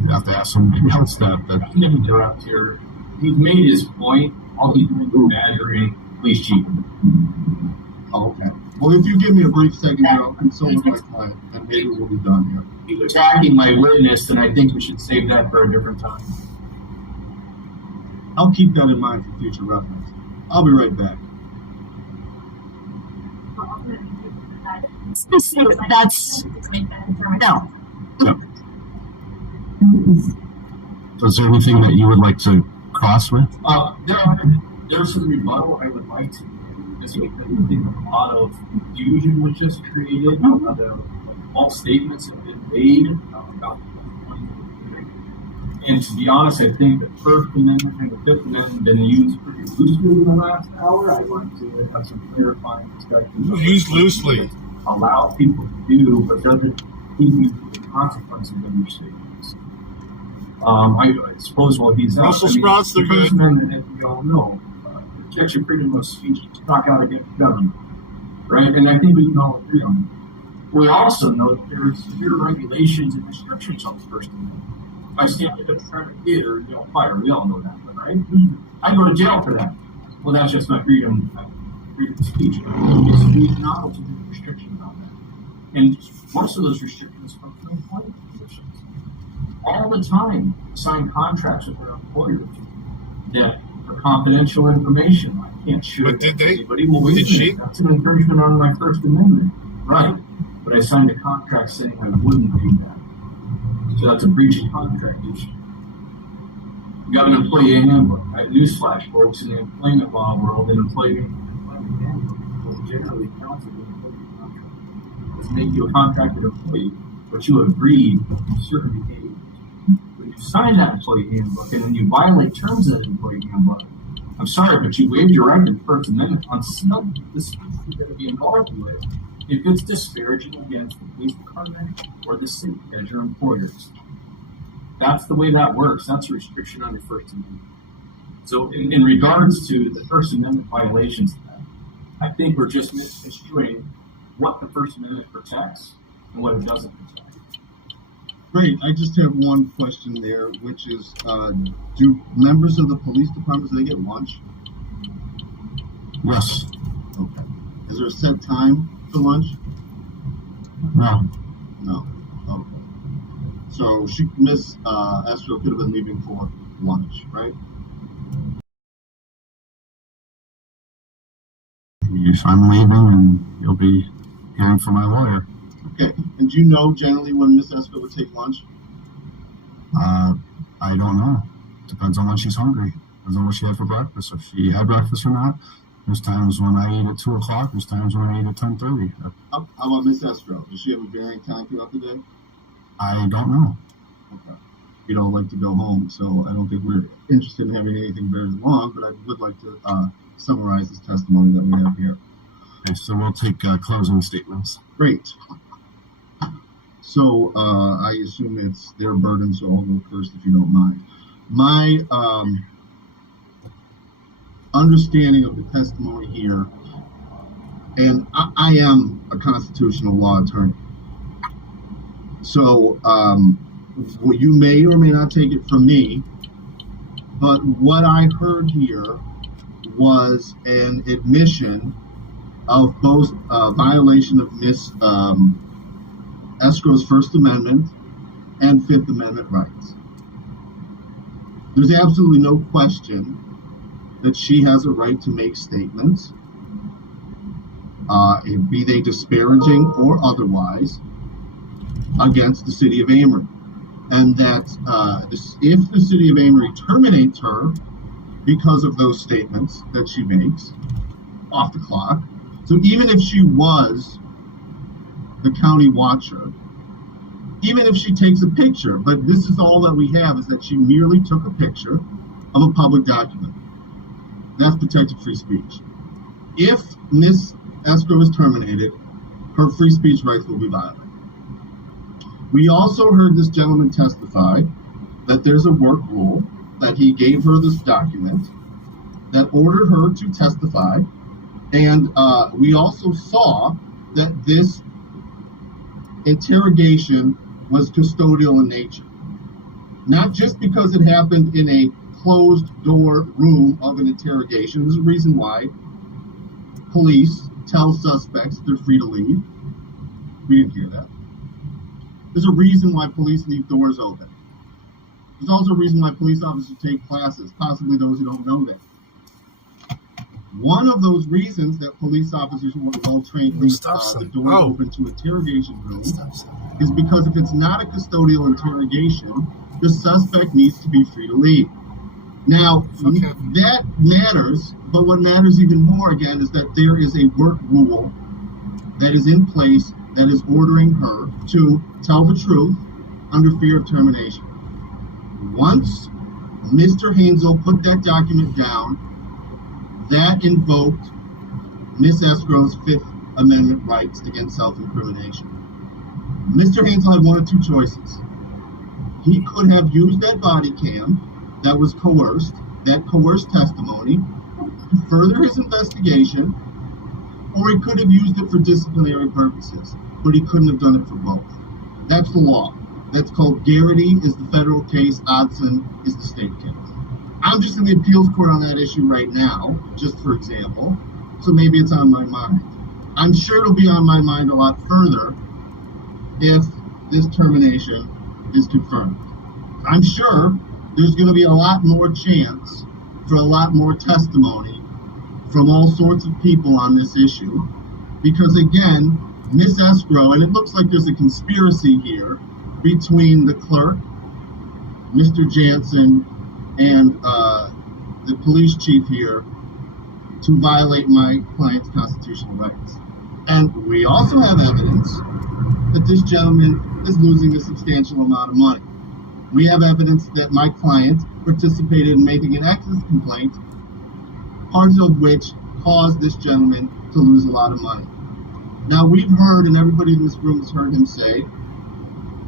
You have to ask somebody else that. I'm going to interrupt here. He's made his point. All he's doing is badgering police chief. Oh, okay. Well, if you give me a brief second here, I'll consult with my client, and maybe we'll be done here. He's attacking my witness, and I think we should save that for a different time. I'll keep that in mind for future reference. I'll be right back. That's no. So is there anything that you would like to cross with? There's some rebuttal I would like to make, just because I think a lot of confusion was just created. False statements have been made about the hearing. And to be honest, I think the First Amendment and the Fifth Amendment have been used pretty loosely in the last hour. I'd like to have some clarifying discussions. Used loosely. Allow people to do, but doesn't keep you from the consequences of your statements. I suppose while he's out, Brussels sprouts, they're the First good. Amendment, as we all know, protects your freedom of speech to talk out against government, right? And I think we can all agree on that. We also know that there are severe regulations and restrictions on the First Amendment. If I stand up in front of a theater and yell fire, we all know that, right? I go to jail for that. Well, that's just my freedom of speech. It's not a restriction on that. And most of those restrictions come from employment conditions. All the time, sign contracts with their employers that for confidential information. I can't share. But did they? Anybody. Well, Did she? That's an infringement on my First Amendment, right? But I signed a contract saying I wouldn't do that. So that's a breach of contract issue. We got an employee handbook. I have newsflash, folks, in the employment law world, an employee handbook will generally counsel the employee contract. It's make you a contracted employee, but you agreed to certain behaviors. When you sign that employee handbook and then you violate terms of that employee handbook, I'm sorry, but you waived your right to the First Amendment on something this is going to be involved with if it's disparaging against the police department or the city as your employers. That's the way that works. That's a restriction on your First Amendment. So in regards to the First Amendment violations, I think we're just misconstruing what the First Amendment protects and what it doesn't protect. Great. I just have one question there, which is, do members of the police department, do they get lunch? Yes. Okay. Is there a set time for lunch? No. No. Okay. So Miss Estro could have been leaving for lunch, right? If I'm leaving, and you'll be hearing from my lawyer. Okay. And do you know generally when Miss Estro would take lunch? I don't know. Depends on when she's hungry. Depends on what she had for breakfast. If she had breakfast or not. There's times when I eat at 2 o'clock. There's times when I eat at 10:30. How about Miss Estro? Does she have a varying time throughout the day? I don't know. Okay. You don't like to go home, so I don't think we're interested in having anything very long, but I would like to summarize this testimony that we have here. Okay, so we'll take closing statements. Great. So I assume it's their burden, so I'll go first if you don't mind. My understanding of the testimony here, and I am a constitutional law attorney, so well, you may or may not take it from me, but what I heard here was an admission of both violation of Miss Escrow's First Amendment and Fifth Amendment rights. There's absolutely no question that she has a right to make statements, be they disparaging or otherwise, against the city of Amory. and that if the city of Amory terminates her because of those statements that she makes off the clock, so even if she was the county watcher, even if she takes a picture, but this is all that we have, is that she merely took a picture of a public document. That's protected free speech. If Ms. Escrow is terminated, her free speech rights will be violated. We also heard this gentleman testify that there's a work rule, that he gave her this document that ordered her to testify, and we also saw that this interrogation was custodial in nature. Not just because it happened in a closed door room of an interrogation. There's a reason why police tell suspects they're free to leave. We didn't hear that. There's a reason why police leave doors open. There's also a reason why police officers take classes, possibly those who don't know that. One of those reasons that police officers who are well trained leave the door open to interrogation rooms is because if it's not a custodial interrogation, the suspect needs to be free to leave. Now, that matters, but what matters even more, again, is that there is a work rule that is in place that is ordering her to tell the truth under fear of termination. Once Mr. Hansel put that document down, that invoked Ms. Escrow's Fifth Amendment rights against self-incrimination. Mr. Hansel had one of two choices. He could have used that body cam that was coerced, that coerced testimony, to further his investigation, or he could have used it for disciplinary purposes, but he couldn't have done it for both. That's the law. That's called Garrity is the federal case, Odson is the state case. I'm just in the appeals court on that issue right now, just for example, so maybe it's on my mind. I'm sure it'll be on my mind a lot further if this termination is confirmed. I'm sure there's going to be a lot more chance for a lot more testimony from all sorts of people on this issue, because again, Ms. Escrow, and it looks like there's a conspiracy here between the clerk, Mr. Jansen, and the police chief here to violate my client's constitutional rights. And we also have evidence that this gentleman is losing a substantial amount of money. We have evidence that my client participated in making an excess complaint, parts of which caused this gentleman to lose a lot of money. Now, we've heard, and everybody in this room has heard him say,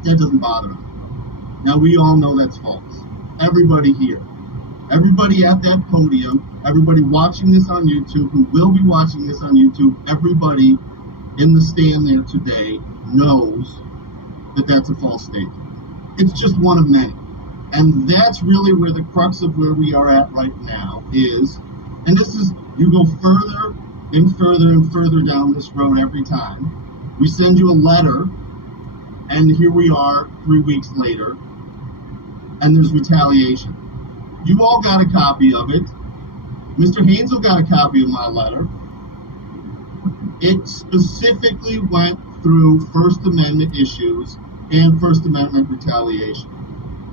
that doesn't bother him. Now, we all know that's false. Everybody here, everybody at that podium, everybody watching this on YouTube, who will be watching this on YouTube, everybody in the stand there today knows that that's a false statement. It's just one of many. And that's really where the crux of where we are at right now is, and this is, you go further and further and further down this road every time. We send you a letter, and here we are 3 weeks later, and there's retaliation. You all got a copy of it. Mr. Hansel got a copy of my letter. It specifically went through First Amendment issues and First Amendment retaliation.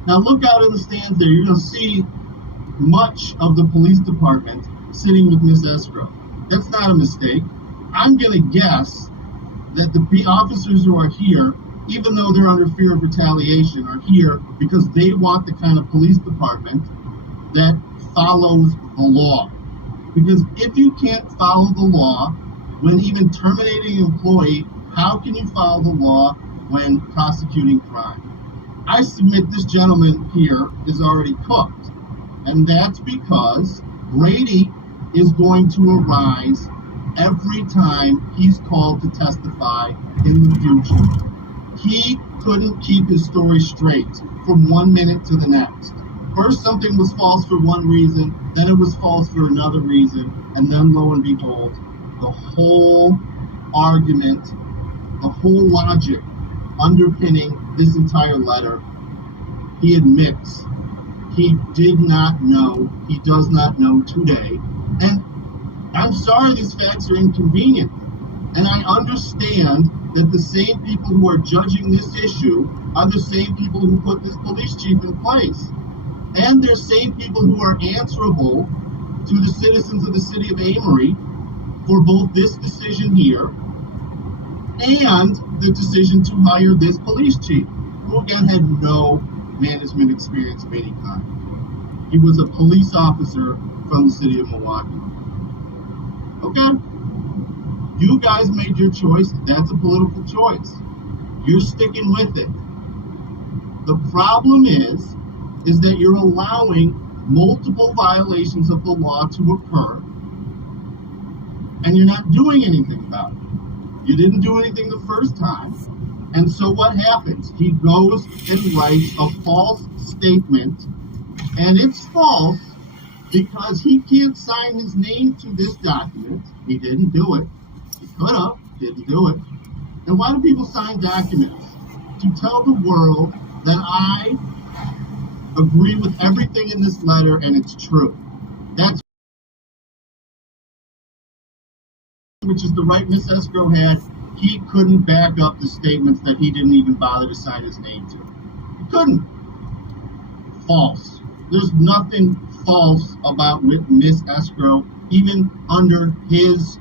Now look out in the stands there. You're going to see much of the police department sitting with Ms. Escrow. That's not a mistake. I'm going to guess that the officers who are here, even though they're under fear of retaliation, are here because they want the kind of police department that follows the law. Because if you can't follow the law when even terminating an employee, how can you follow the law when prosecuting crime? I submit this gentleman here is already cooked. And that's because Brady is going to arise every time he's called to testify in the future. He couldn't keep his story straight from 1 minute to the next. First something was false for one reason, then it was false for another reason, and then lo and behold, the whole argument, the whole logic underpinning this entire letter, he admits he did not know, he does not know today. And I'm sorry these facts are inconvenient. And I understand that the same people who are judging this issue are the same people who put this police chief in place. And they're same people who are answerable to the citizens of the city of Amory for both this decision here and the decision to hire this police chief, who again had no management experience of any kind. He was a police officer from the city of Milwaukee. Okay? You guys made your choice. That's a political choice. You're sticking with it. The problem is that you're allowing multiple violations of the law to occur, and you're not doing anything about it. You didn't do anything the first time, and so what happens? He goes and writes a false statement, and it's false because he can't sign his name to this document. He didn't do it. He could have, didn't do it. And why do people sign documents? To tell the world that I agree with everything in this letter and it's true. That's which is the right Miss Escrow had. He couldn't back up the statements that he didn't even bother to sign his name to. He couldn't. False. There's nothing false about Miss Escrow, even under his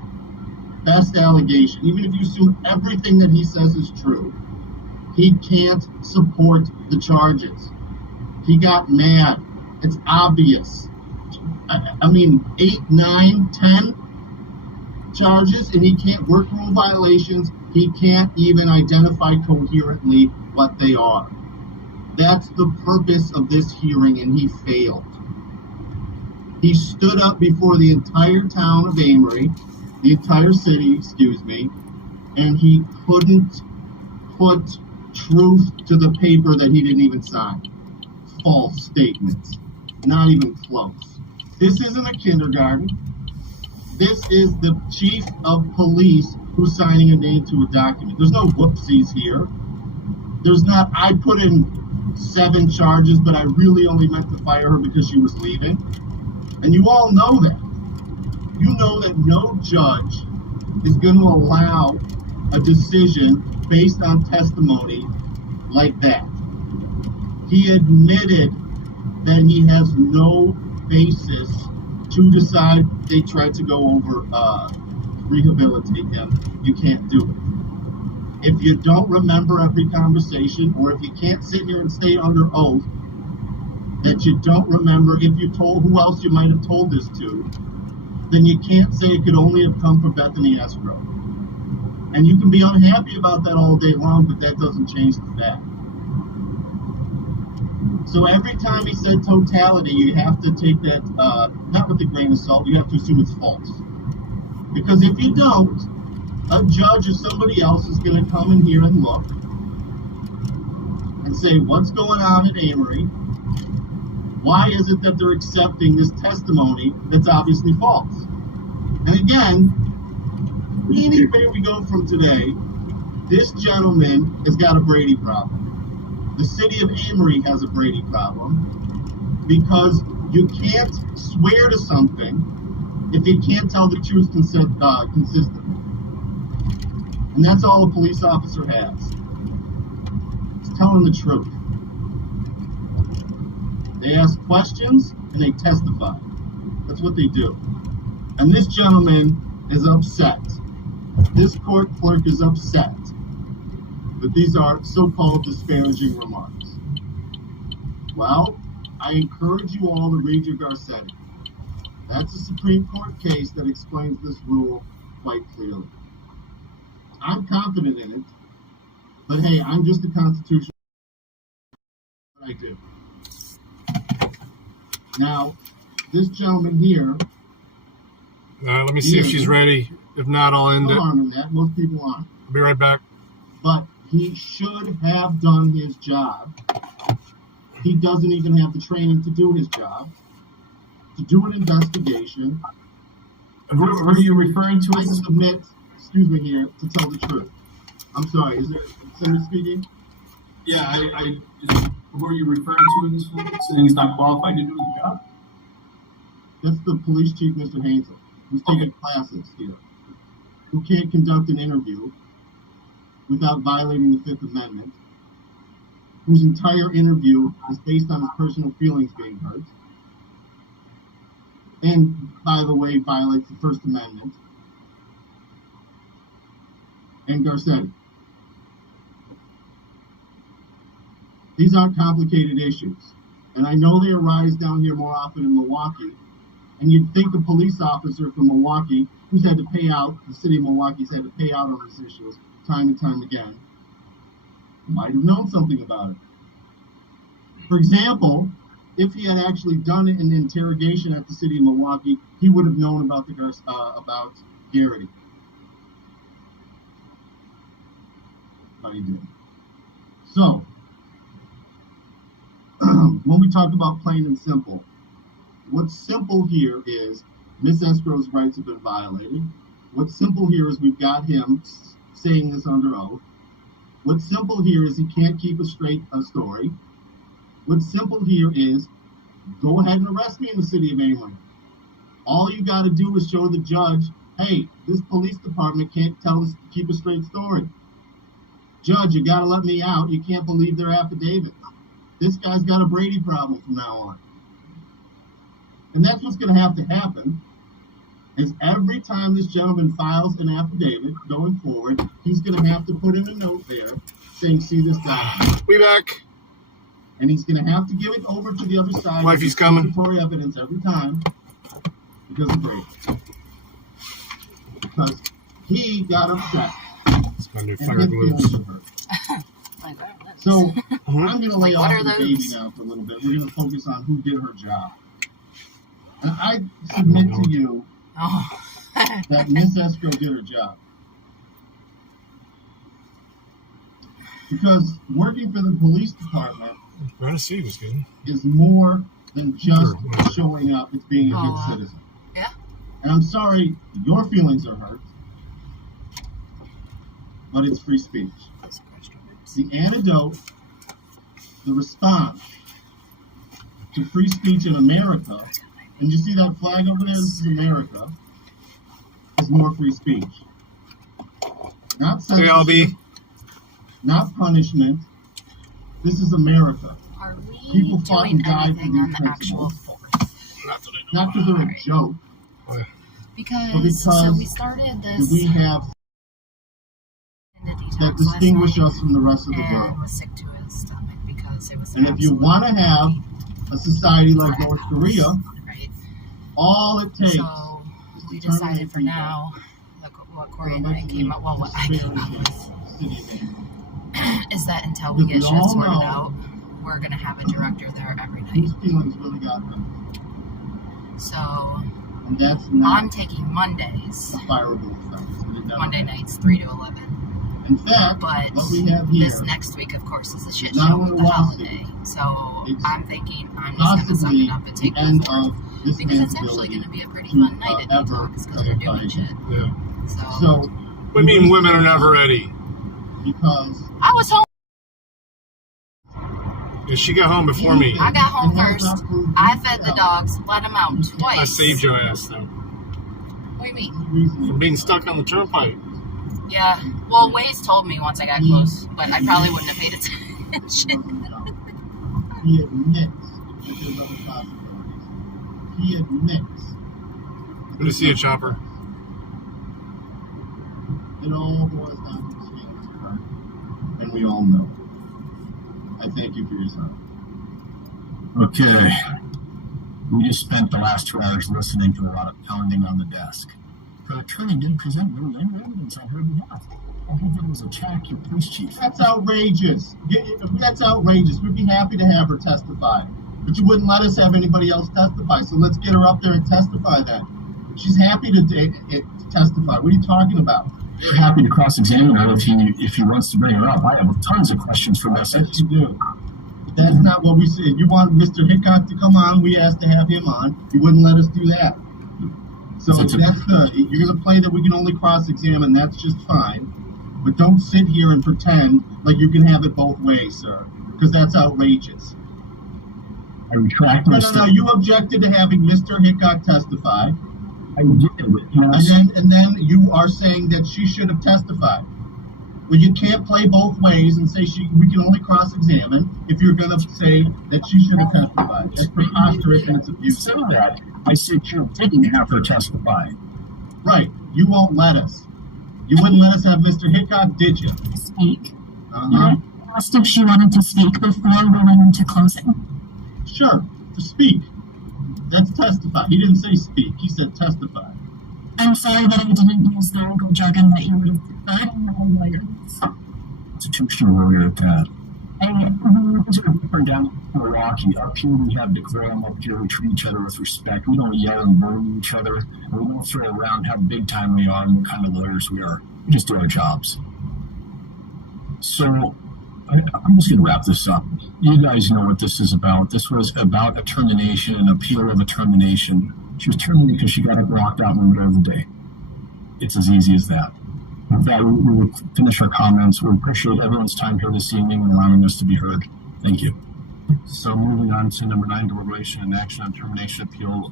best allegation. Even if you assume everything that he says is true, he can't support the charges. He got mad. It's obvious. I mean, 8, 9, 10 charges, and he can't work rule violations. He can't even identify coherently what they are. That's the purpose of this hearing, and he failed. He stood up before the entire town of Amory, the entire city, and he couldn't put truth to the paper that he didn't even sign. False statements. Not even close. This isn't a kindergarten. This is the chief of police who's signing a name to a document. There's no whoopsies here. There's not, I put in 7 charges, but I really only meant to fire her because she was leaving. And you all know that. You know that no judge is going to allow a decision based on testimony like that. He admitted that he has no basis to decide they tried to go over, rehabilitate him. You can't do it. If you don't remember every conversation, or if you can't sit here and stay under oath that you don't remember if you told who else you might have told this to, then you can't say it could only have come from Bethany Escrow. And you can be unhappy about that all day long, but that doesn't change the fact. So every time he said totality, you have to take that, not with a grain of salt, you have to assume it's false. Because if you don't, a judge or somebody else is going to come in here and look and say, what's going on at Amory? Why is it that they're accepting this testimony that's obviously false? And again, anywhere we go from today, this gentleman has got a Brady problem. The city of Amory has a Brady problem because you can't swear to something if you can't tell the truth consistently. And that's all a police officer has. It's telling the truth. They ask questions and they testify. That's what they do. And this gentleman is upset. This court clerk is upset. But these are so-called disparaging remarks. Well, I encourage you all to read your Garcetti. That's a Supreme Court case that explains this rule quite clearly. I'm confident in it, but hey, I'm just a constitutional. What I do. Now, this gentleman here. Let me see if she's ready. If not, I'll end it. That. Most people aren't. I'll be right back. But he should have done his job. He doesn't even have the training to do his job, to do an investigation. Were you referring to? I submit, excuse me here, to tell the truth. I'm sorry, is there somebody speaking? Yeah, who are you referring to in this one? Saying he's not qualified to do his job? That's the police chief, Mr. Hansel, who's taking classes here, who can't conduct an interview, without violating the Fifth Amendment, whose entire interview is based on his personal feelings being hurt, and, by the way, violates the First Amendment, and Garcetti. These aren't complicated issues. And I know they arise down here more often in Milwaukee. And you'd think a police officer from Milwaukee, who's had to pay out, the city of Milwaukee's had to pay out on these issues time and time again, might have known something about it. For example, if he had actually done an interrogation at the city of Milwaukee, he would have known about about Garrity. But he didn't. So, when we talk about plain and simple, what's simple here is Miss Escrow's rights have been violated. What's simple here is we've got him saying this under oath. What's simple here is he can't keep a straight story. What's simple here is go ahead and arrest me in the city of Amory. All you got to do is show the judge, hey, this police department can't keep a straight story. Judge, you got to let me out. You can't believe their affidavits. This guy's got a Brady problem from now on. And that's what's going to happen, is every time this gentleman files an affidavit going forward, he's going to have to put in a note there saying, see this document. We back. And he's going to have to give it over to the other side. Wifey's coming. Evidence every time because of Brady. Because he got upset. It's my new fire gloves. So I'm going to lay Like, off the baby now for a little bit. We're going to focus on who did her job. And I submit to you that Miss Escrow did her job. Because working for the police department is more than just showing up. It's being a good citizen. Yeah. And I'm sorry, your feelings are hurt, but it's free speech. The antidote, the response to free speech in America, and you see that flag over there, this is America, is more free speech. Not censorship, not punishment. This is America. Are we People fought doing and died for anything these on the actual principles. force? Not because they're a joke, Because so we started this we have that distinguish us from the rest of the world. and was sick to his stomach because it was. And if you want to have a society like North Korea, right. all it takes So we decided for now, what Corey and I came up, well, what I came up with, is that until we get shit sorted out, we're going to have a director there every night. These feelings really got them. So And that's not I'm taking Mondays, a fireable offense. Monday nights, 3 to 11. In fact, But what we have here, this next week, of course, is a shit not show only with the lawsuit, holiday. So it's I'm thinking I'm just going to suck possibly it up and take the end it forward. of this Because man's it's actually ability going to be a pretty to fun night at ever Detox because we're doing shit. Yeah. So, What do you mean women are never ready? because I was home. Yeah, she got home before me. I got home first. I fed the dogs, let them out twice. I saved your ass, though. What do you mean? From being stuck on the turnpike. Yeah. Well, Waze told me once I got close, but I probably wouldn't have paid attention. he admits that there's other possibilities. He admits. Good to see you, Chopper. It all boils down to his feelings, right? And we all know. I thank you for your time. Okay. We just spent the last 2 hours listening to a lot of pounding on the desk. The attorney didn't present really any evidence on her behalf. All he did was attack your police chief. That's outrageous. That's outrageous. We'd be happy to have her testify. But you wouldn't let us have anybody else testify. So let's get her up there and testify then. She's happy to testify. What are you talking about? We're happy to cross-examine her if he wants to bring her up. I have tons of questions for Yes, you do. But that's not what we said. You want Mr. Hickok to come on. We asked to have him on. You wouldn't let us do that. So that's good. You're going to play that we can only cross-examine. That's just fine. But don't sit here and pretend like you can have it both ways, sir. Because that's outrageous. I retract my No. You objected to having Mr. Hickok testify. I did. And then you are saying that she should have testified. Well, you can't play both ways and say we can only cross-examine if you're going to say that she should have testified. That's preposterous and it's abusive. So that I said you didn't have her testify. Right. You won't let us. You wouldn't let us have Mr. Hickok, did you? Speak. Uh-huh. I asked if she wanted to speak before we went into closing. Sure. To speak. That's testify. He didn't say speak. He said testify. I'm sorry that I didn't use the legal jargon that you would have preferred. I'm not a lawyer. Constitutional lawyer at that. We're down in Milwaukee. Up here we have decorum. Up here we treat each other with respect. We don't yell and bully each other. And we don't throw around how big time we are and what kind of lawyers we are. We just do our jobs. So I'm just going to wrap this up. You guys know what this is about. This was about a termination, an appeal of a termination. She was terminated because she got locked out in the middle of the day. It's as easy as that. With that, we will finish our comments. We appreciate everyone's time here this evening and allowing us to be heard. Thank you. So moving on to number 9, deliberation and action on termination appeal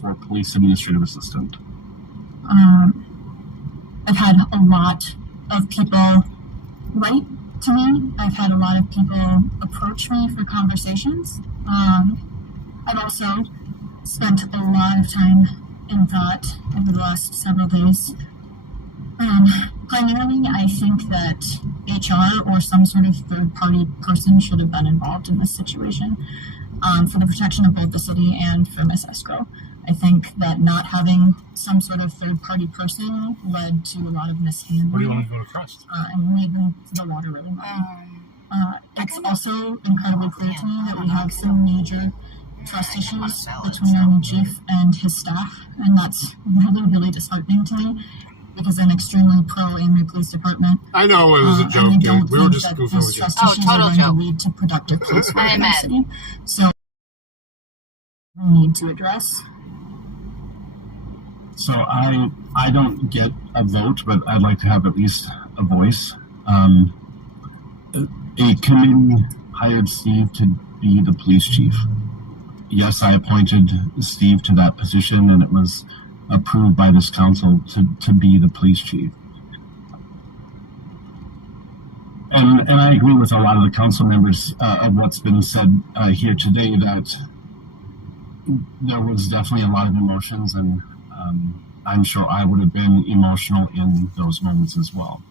for police administrative assistant. I've had a lot of people write to me. I've had a lot of people approach me for conversations. I've also spent a lot of time in thought over the last several days. Primarily, I think that HR or some sort of third-party person should have been involved in this situation for the protection of both the city and for Miss Escrow. I think that not having some sort of third-party person led to a lot of mishandling. Where do you want to go to crust? And made the water really muddy. It's also incredibly clear to me that we have some major trust issues between our new chief and his staff, and that's really, really disheartening to me. Because I'm extremely pro Amory Police Department. I know it was a joke, dude. We were just goofing with you. Oh, total joke. Lead to productive police work in the city. So we need to address. So I don't get a vote, but I'd like to have at least a voice. A committee hired Steve to be the police chief. Yes, I appointed Steve to that position, and it was approved by this council to be the police chief. And I agree with a lot of the council members of what's been said here today, that there was definitely a lot of emotions, and I'm sure I would have been emotional in those moments as well.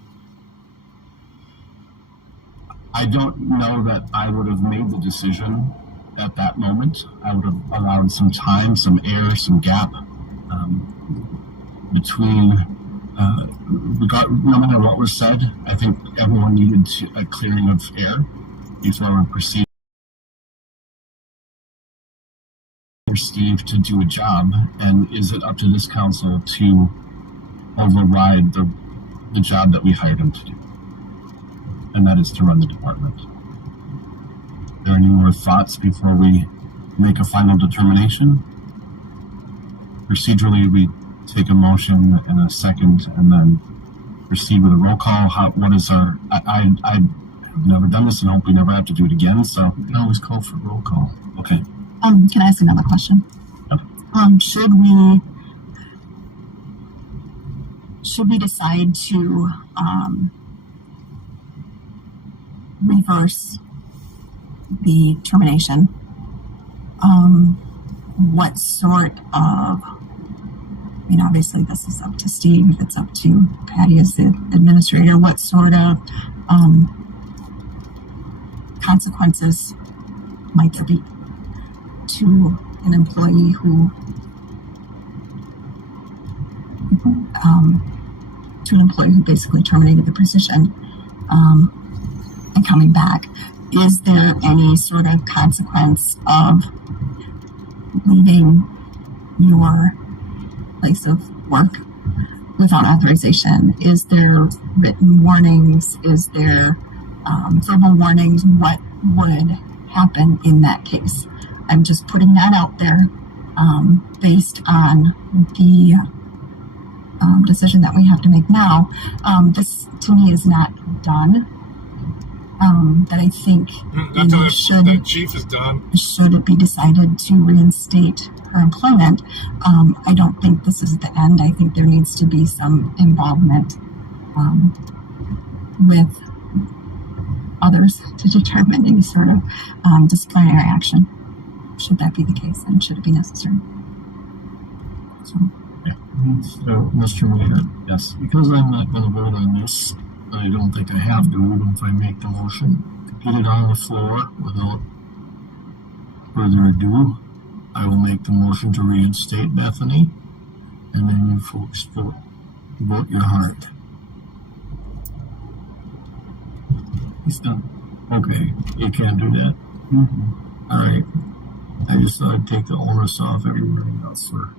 I don't know that I would have made the decision at that moment. I would have allowed some time, some air, some gap between, no matter what was said. I think everyone needed a clearing of air before we proceed. For Steve to do a job, and is it up to this council to override the job that we hired him to do? And that is to run the department. Are there any more thoughts before we make a final determination? Procedurally, we take a motion and a second, and then proceed with a roll call. What is our? I've never done this, and hope we never have to do it again. So we can always call for roll call. Okay. Can I ask another question? Yep. Should we decide to reverse the termination? What sort of, I mean, obviously this is up to Steve, it's up to Patty as the administrator, what sort of consequences might there be to an employee who basically terminated the position and coming back? Is there any sort of consequence of leaving your place of work without authorization? Is there written warnings? Is there verbal warnings? What would happen in that case? I'm just putting that out there based on the decision that we have to make now. This, to me, is not done. That I think the chief is done. Should it be decided to reinstate her employment, I don't think this is the end. I think there needs to be some involvement with others to determine any sort of disciplinary action, should that be the case and should it be necessary. So, So, Mr. Mayor, Yes. because I'm not going to vote on this, I don't think I have to, even if I make the motion, to get it on the floor without further ado, I will make the motion to reinstate Bethany, and then you folks vote your heart. He's done. Okay, you can't do that? Mm-hmm. All right. I just thought I'd take the onus off everybody else for...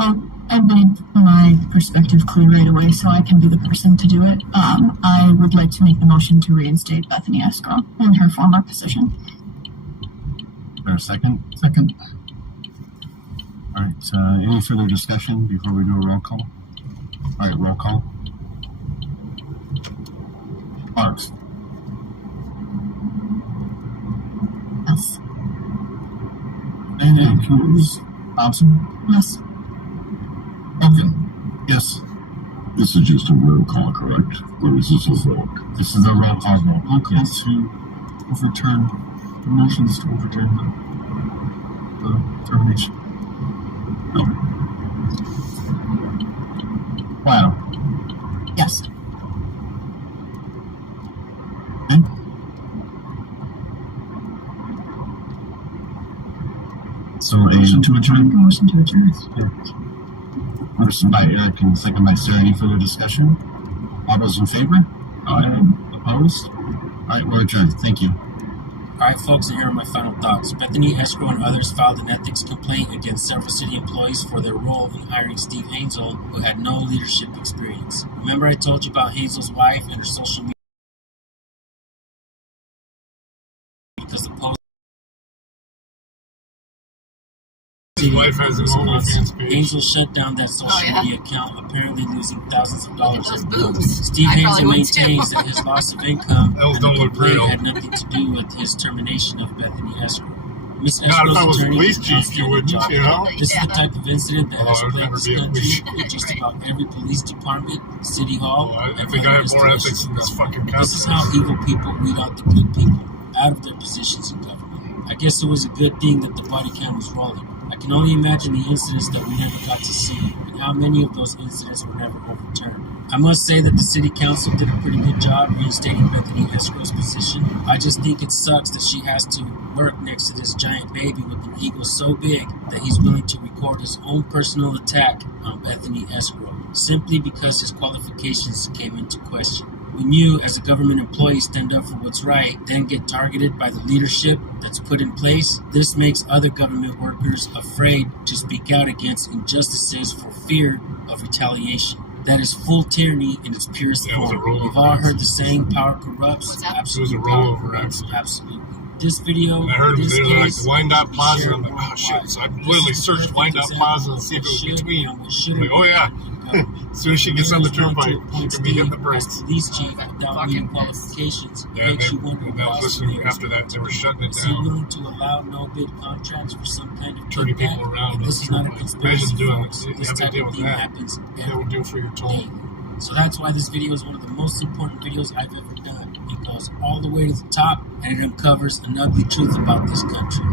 I made my perspective clear right away, so I can be the person to do it. I would like to make the motion to reinstate Bethany Escrow in her former position. Is there a second? Second. All right, any further discussion before we do a roll call? All right, roll call. Parks. Yes. And Hughes. Thompson. Yes. Duncan. Yes. This is just a roll call, correct? Or is this a vote? This is a roll call vote. Okay, to overturn the motions to overturn the termination. Wow. Yes. So motion to adjourn. Motion to adjourn. Motion by Eric and second by Sarah. Any further discussion? All those in favor? Aye. Opposed? All right, we're adjourned. Thank you. Alright folks, and here are my final thoughts. Bethany Escrow and others filed an ethics complaint against several city employees for their role in hiring Steve Hansel, who had no leadership experience. Remember I told you about Hansel's wife and her social media because the post His wife has an OnlyFans page. Hansel shut down that social media account, apparently losing thousands of dollars. Those boobs. Steve I Hansel probably would too. maintains that his loss of income Those and don't the look complaint real. had nothing to do with his termination of Bethany Escrow. Miss God, if I Escrow's was a attorney police did chief, you wouldn't, job. you know? This is the type of incident that has I'd plagued never this be a country police with just about every police department, city hall, I and think I have federal more institution. ethics than this fucking This is country. how evil people weed out the good people out of their positions in government. I guess it was a good thing that the body cam was rolling. I can only imagine the incidents that we never got to see and how many of those incidents were never overturned. I must say that the city council did a pretty good job reinstating Bethany Escrow's position. I just think it sucks that she has to work next to this giant baby with an ego so big that he's willing to record his own personal attack on Bethany Escrow simply because his qualifications came into question. When you, as a government employee, stand up for what's right, then get targeted by the leadership that's put in place, this makes other government workers afraid to speak out against injustices for fear of retaliation. That is full tyranny in its purest Yeah, it was a form. rollover We've all heard accident. the saying, power corrupts. What's that? Absolutely, It was a power rollover corrupts. accident. Absolutely. This video, And I heard it was this either like case, the Wyandotte should be Plaza. shared I'm like, oh shit. worldwide. So I This literally is a searched perfect Wyandotte example Plaza and of see if it what was should between. and what I'm shouldn't like, oh yeah. be. As soon as she gets on the turnpike, Point she can be hitting the Steve brakes. as police chief without meeting qualifications. Yeah, Makes you and wonder that was possibly listening after that. They were shutting it is he down. willing to allow no-bid contracts for some kind of Turning kickback? people around. This is not a conspiracy, Imagine doing folks. it. You This have to type deal of with thing that. happens That would do for your toll. daily. So that's why this video is one of the most important videos I've ever done. It goes all the way to the top and it uncovers an ugly truth about this country.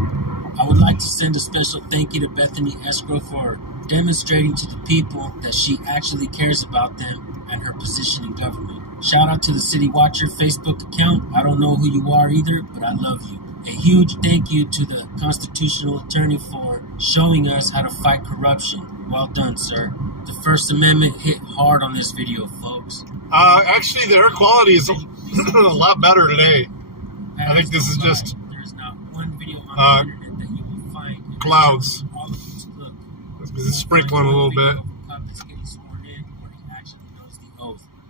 I would like to send a special thank you to Bethany Escrow for demonstrating to the people that she actually cares about them and her position in government. Shout out to the City Watcher Facebook account. I don't know who you are either, but I love you. A huge thank you to the constitutional attorney for showing us how to fight corruption. Well done, sir. The First Amendment hit hard on this video, folks. Actually, the air quality is a lot better today. I think this is just There's not one video on the internet that you will find. clouds. All of us look. It's sprinkling a little bit.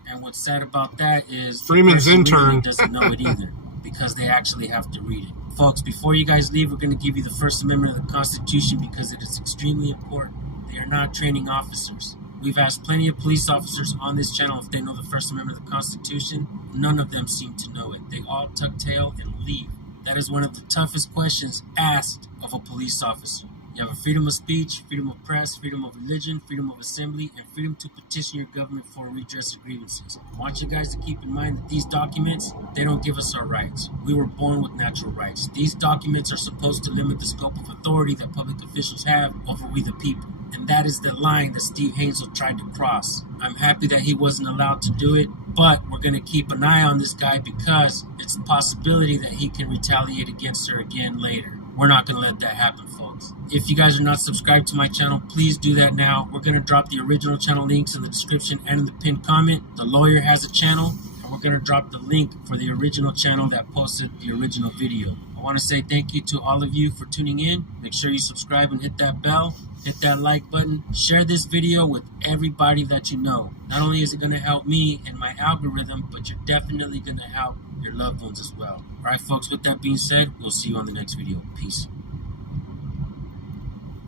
And what's sad about that is Freeman's the person reading intern it doesn't know it either because they actually have to read it. Folks, before you guys leave, we're going to give you the First Amendment of the Constitution because it is extremely important. They are not training officers. We've asked plenty of police officers on this channel if they know the First Amendment of the Constitution. None of them seem to know it. They all tuck tail and leave. That is one of the toughest questions asked of a police officer. You have a freedom of speech, freedom of press, freedom of religion, freedom of assembly, and freedom to petition your government for redress of grievances. I want you guys to keep in mind that these documents, they don't give us our rights. We were born with natural rights. These documents are supposed to limit the scope of authority that public officials have over we the people. And that is the line that Steve Hazel tried to cross. I'm happy that he wasn't allowed to do it, but we're going to keep an eye on this guy because it's a possibility that he can retaliate against her again later. We're not going to let that happen, folks. If you guys are not subscribed to my channel, please do that now. We're going to drop the original channel links in the description and in the pinned comment. The lawyer has a channel, and we're going to drop the link for the original channel that posted the original video. I want to say thank you to all of you for tuning in. Make sure you subscribe and hit that bell. Hit that like button. Share this video with everybody that you know. Not only is it going to help me and my algorithm, but you're definitely going to help your loved ones as well. All right, folks, with that being said, we'll see you on the next video. Peace.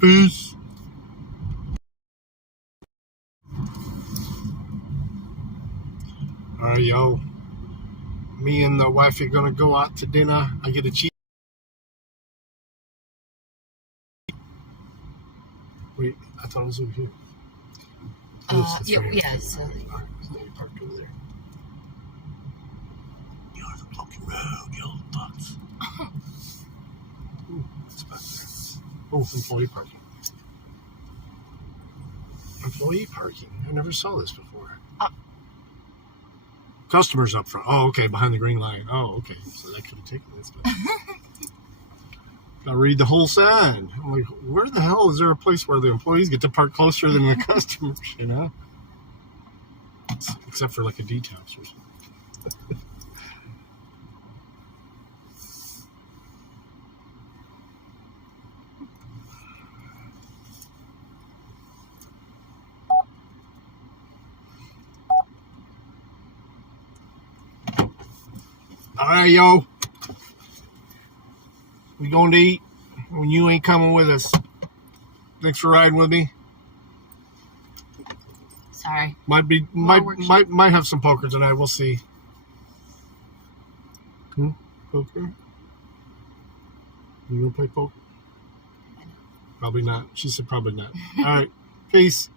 Peace. All right, yo. Me and the wife are going to go out to dinner. I get a cheese. Wait, I thought it was over here. Yeah, so They parked over there. You're the fucking road, you old fucks. Ooh, what's back there? Oh, employee parking. Employee parking. I never saw this before. Customers up front. Oh, okay, behind the green line. Oh, okay. So that could have taken this. But gotta read the whole sign. I'm like, where the hell is there a place where the employees get to park closer than the customers, you know? Except for like a detox or something. All right, yo. We going to eat when you ain't coming with us. Thanks for riding with me. sorry. Might have some poker tonight. We'll see. Poker? You gonna play poker? Probably not. She said probably not. All right. Peace.